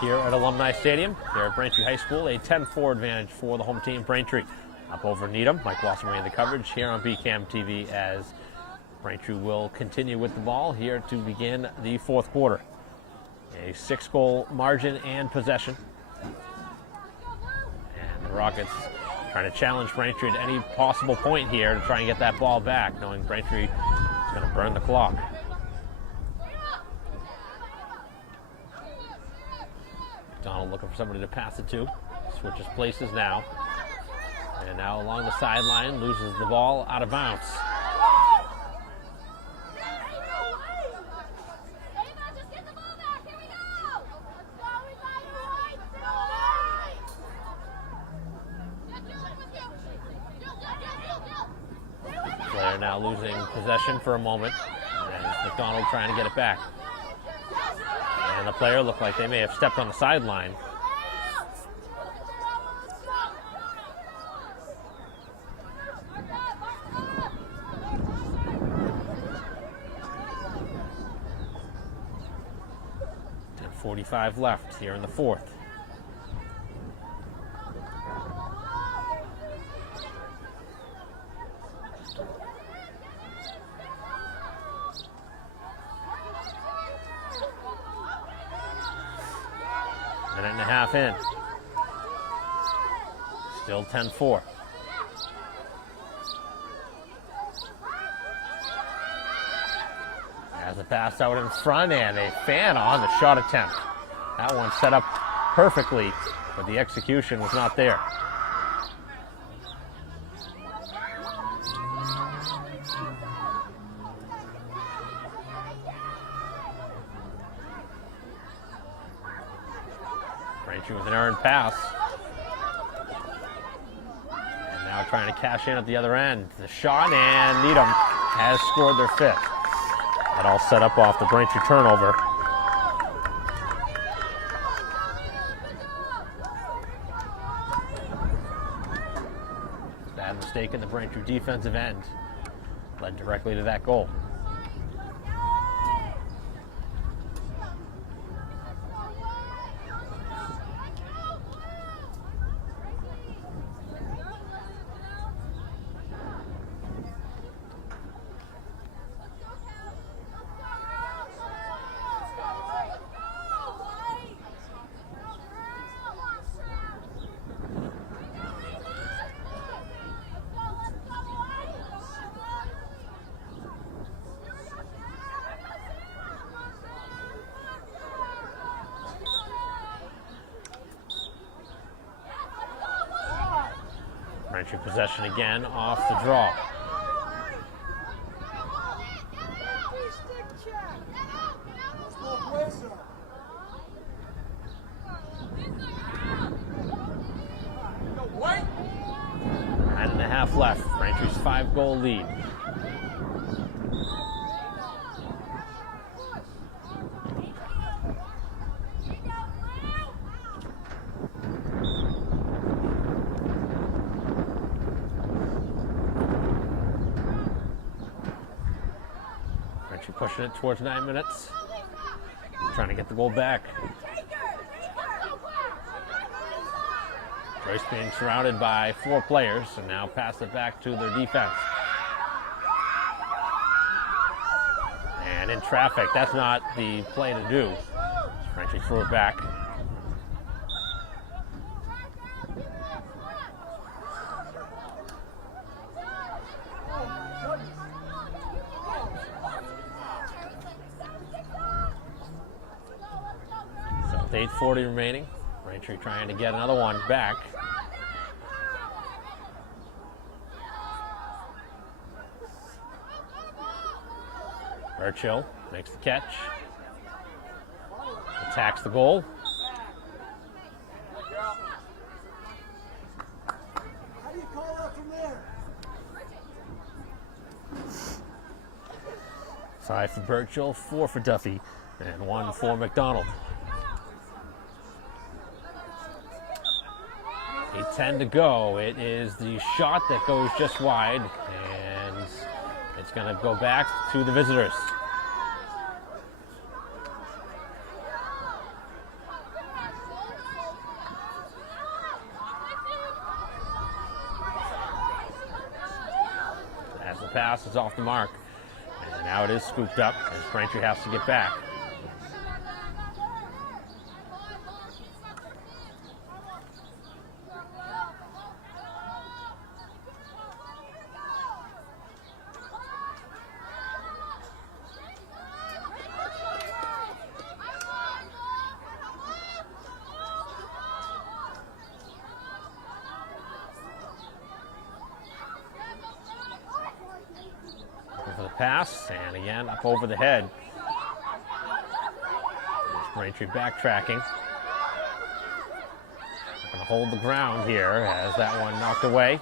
here at Alumni Stadium, here at Braintree High School. A 10-4 advantage for the home team, Braintree. Up over Needham, Mike Wasserman in the coverage here on BCAM TV as Braintree will continue with the ball here to begin the fourth quarter. A 6-goal margin and possession. And the Rockets trying to challenge Braintree at any possible point here to try and get that ball back, knowing Braintree is going to burn the clock. Donald looking for somebody to pass it to. Switches places now. And now along the sideline, loses the ball out of bounds. Player now losing possession for a moment. And McDonald trying to get it back. And the player looked like they may have stepped on the sideline. .45 left here in the fourth. Minute and a half in. Still 10-4. As a pass out in front and a fan on the shot attempt. That one set up perfectly, but the execution was not there. Braintree with an earned pass. And now trying to cash in at the other end. The shot, and Needham has scored their fifth. That all set up off the Braintree turnover. Bad mistake in the Braintree defensive end. Led directly to that goal. Braintree possession again off the draw. Nine and a half left. Braintree's 5-goal lead. Pushing it towards 9 minutes. Trying to get the goal back. Joyce being surrounded by 4 players and now pass it back to their defense. And in traffic, that's not the play to do. Braintree threw it back. With 8:40 remaining. Braintree trying to get another one back. Burchill makes the catch. Attacks the goal. How do you call out from there? 5 for Burchill, 4 for Duffy, and 1 for McDonald. 8:10 to go. It is the shot that goes just wide, and it's going to go back to the visitors. pass is off the mark. And now it is scooped up as Braintree has to get back. For the pass, and again up over the head. There's Braintree backtracking. Going to hold the ground here as that one knocked away.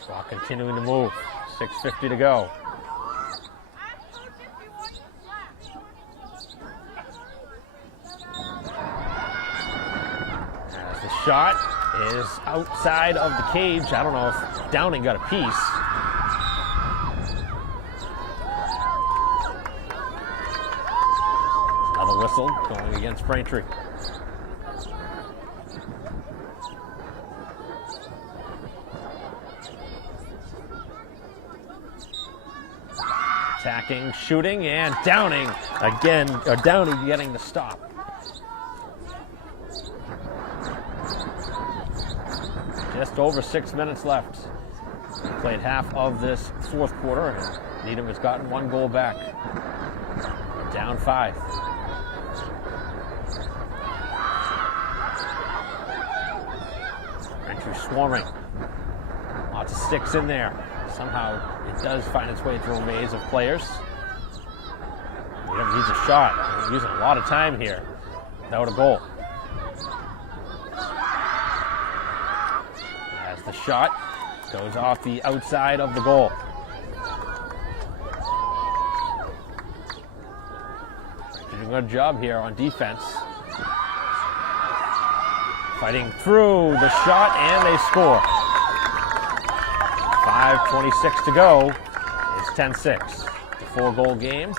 Clock continuing to move. 6:50 to go. Shot is outside of the cage. I don't know if Downing got a piece. Another whistle going against Braintree. Attacking, shooting, and Downing again. Downing getting the stop. Just over 6 minutes left. Played half of this fourth quarter, and Needham has gotten 1 goal back. Down 5. Braintree swarming. Lots of sticks in there. Somehow it does find its way through a maze of players. Needham needs a shot. They're using a lot of time here without a goal. The shot goes off the outside of the goal. Doing a good job here on defense. Fighting through the shot, and they score. 5:26 to go. It's 10-6. It's a 4-goal game.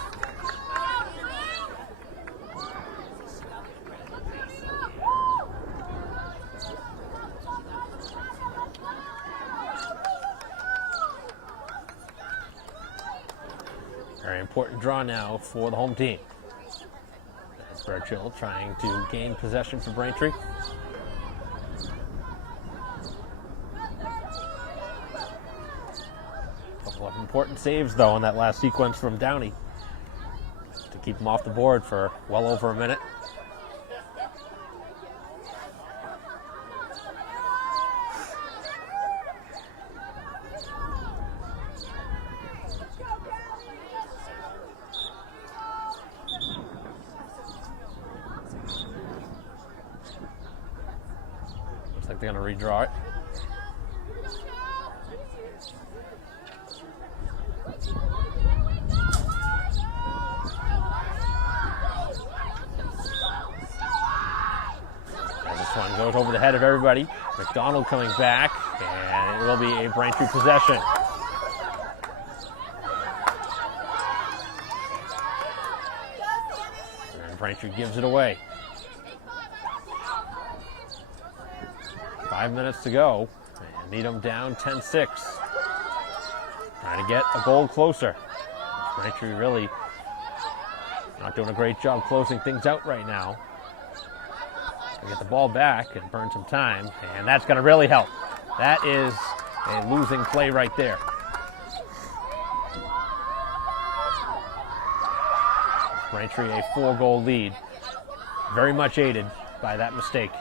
Very important draw now for the home team. As Birchill trying to gain possession for Braintree. A couple of important saves, though, in that last sequence from Downey to keep him off the board for well over a minute. Looks like they're going to redraw it. And this one goes over the head of everybody. McDonald coming back, and it will be a Braintree possession. And Braintree gives it away. 5 minutes to go, and Needham down 10-6. Trying to get a goal closer. Braintree really not doing a great job closing things out right now. They get the ball back and burn some time, and that's going to really help. That is a losing play right there. Braintree a 4-goal lead, very much aided by that mistake.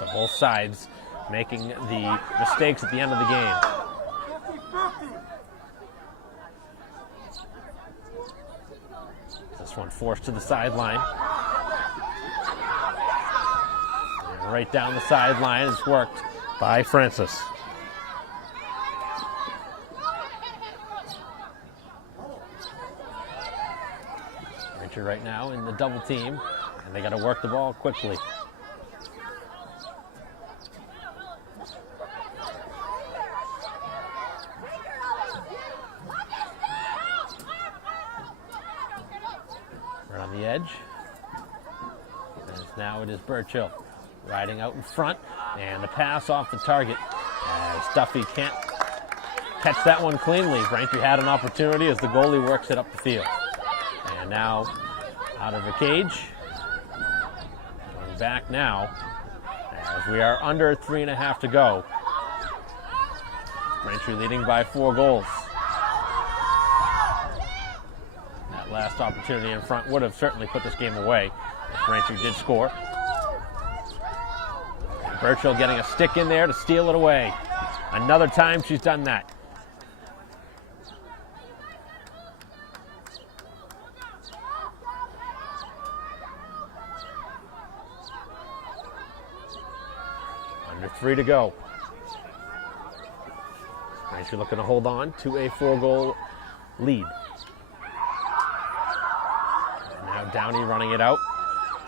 So both sides making the mistakes at the end of the game. 50-50. This one forced to the sideline. And right down the sideline, it's worked by Francis. Braintree right now in the double team, and they got to work the ball quickly. edge. And now it is Burchill riding out in front, and the pass off the target. As Duffy can't catch that one cleanly. Braintree had an opportunity as the goalie works it up the field. And now out of the cage. Going back now as we are under 3.5 to go. Braintree leading by 4 goals. That last opportunity in front would have certainly put this game away if Braintree did score. Burchill getting a stick in there to steal it away. Another time she's done that. Under 3 to go. Braintree looking to hold on to a 4-goal lead. And now Downey running it out.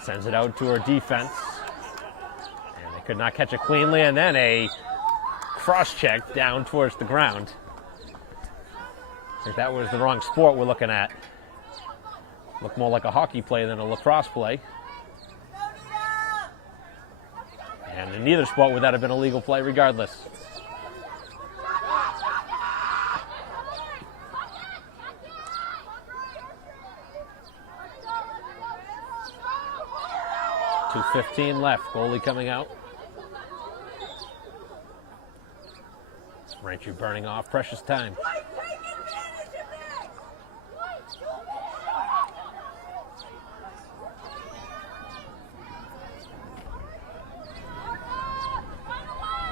Sends it out to her defense. And they could not catch it cleanly. And then a cross-check down towards the ground. I think that was the wrong sport we're looking at. Looked more like a hockey play than a lacrosse play. And in neither sport would that have been a legal play regardless. .2:15 left. Goalie coming out. Braintree burning off precious time.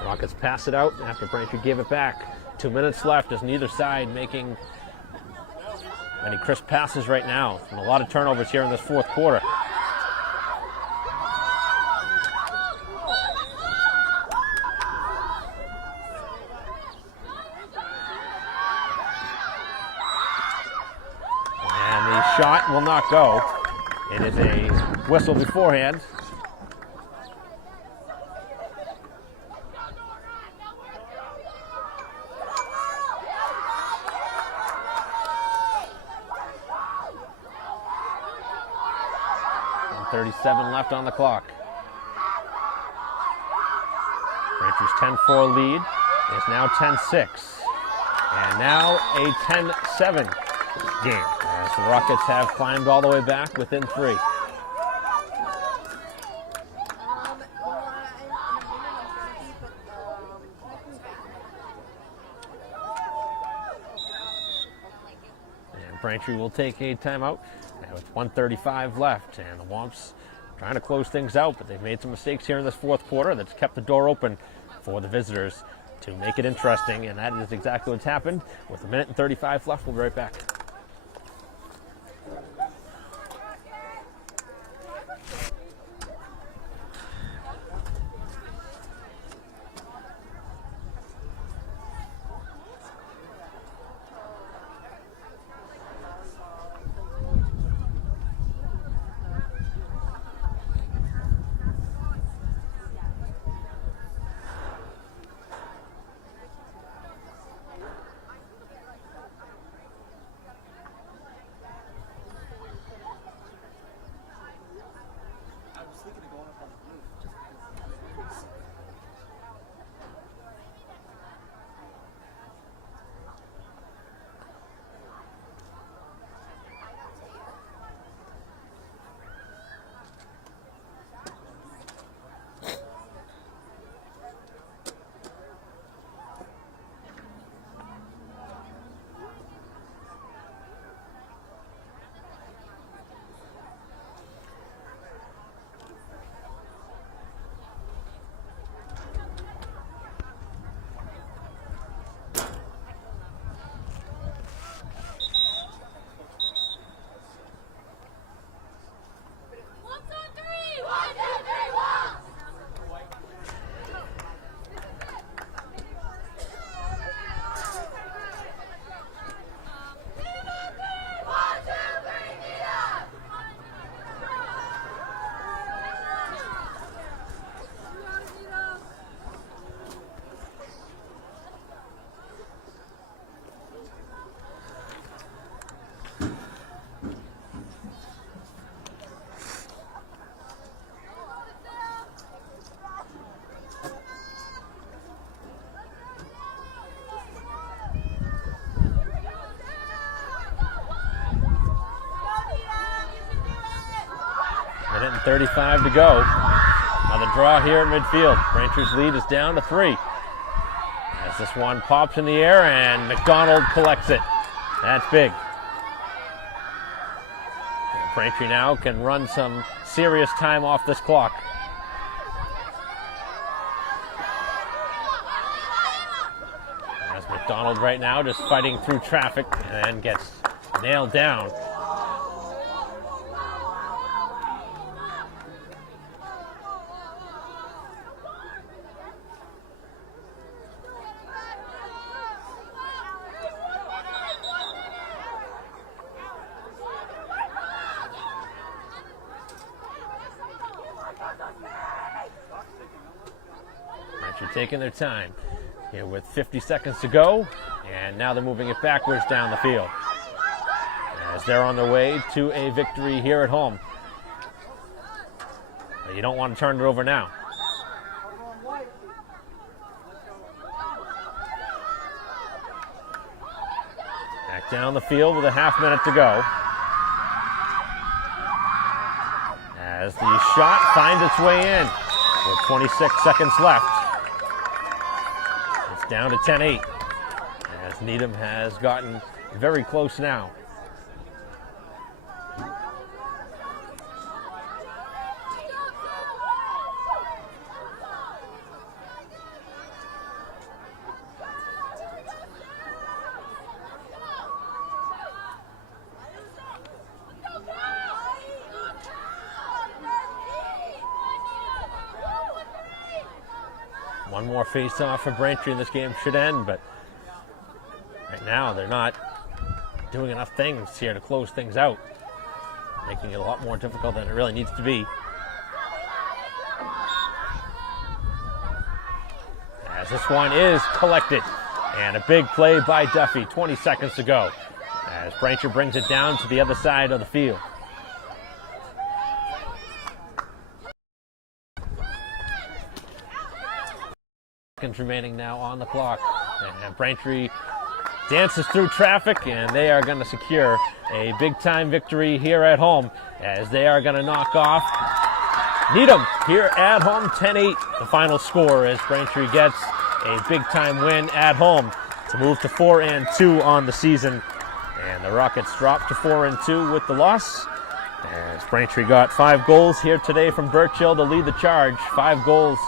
Rockets pass it out after Braintree gave it back. 2 minutes left as neither side making many crisp passes right now. And a lot of turnovers here in this fourth quarter. Shot will not go. It is a whistle beforehand. And 37 left on the clock. Braintree's 10-4 lead is now 10-6. And now a 10-7 game. As the Rockets have climbed all the way back within 3. And Braintree will take a timeout with 1:35 left. And the Womps trying to close things out, but they've made some mistakes here in this fourth quarter that's kept the door open for the visitors to make it interesting. And that is exactly what's happened. With 1:35 left, we'll be right back. 1:35 to go. Another draw here at midfield. Braintree's lead is down to 3. As this one pops in the air and McDonald collects it. That's big. And Braintree now can run some serious time off this clock. As McDonald right now just fighting through traffic and gets nailed down. Braintree taking their time here with 50 seconds to go, and now they're moving it backwards down the field as they're on their way to a victory here at home. But you don't want to turn it over now. Back down the field with a half minute to go. As the shot finds its way in with 26 seconds left. It's down to 10-8 as Needham has gotten very close now. One more face-off for Braintree and this game should end, but right now they're not doing enough things here to close things out, making it a lot more difficult than it really needs to be. As this one is collected, and a big play by Duffy, 20 seconds to go, as Braintree brings it down to the other side of the field. Remaining now on the clock, and Braintree dances through traffic, and they are going to secure a big-time victory here at home as they are going to knock off Needham here at home. 10-8 the final score as Braintree gets a big-time win at home to move to 4-2 on the season, and the Rockets drop to 4-2 with the loss as Braintree got 5 goals here today from Birchill to lead the charge. 5 goals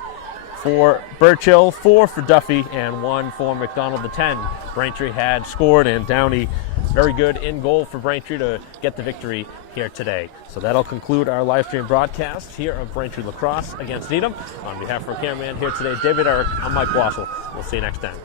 for Birchill, 4 for Duffy, and 1 for McDonald. The 10 Braintree had scored, and Downey very good in goal for Braintree to get the victory here today. So that'll conclude our live stream broadcast here of Braintree Lacrosse against Needham. On behalf of our cameraman here today, David Eric, I'm Mike Wassel. We'll see you next time.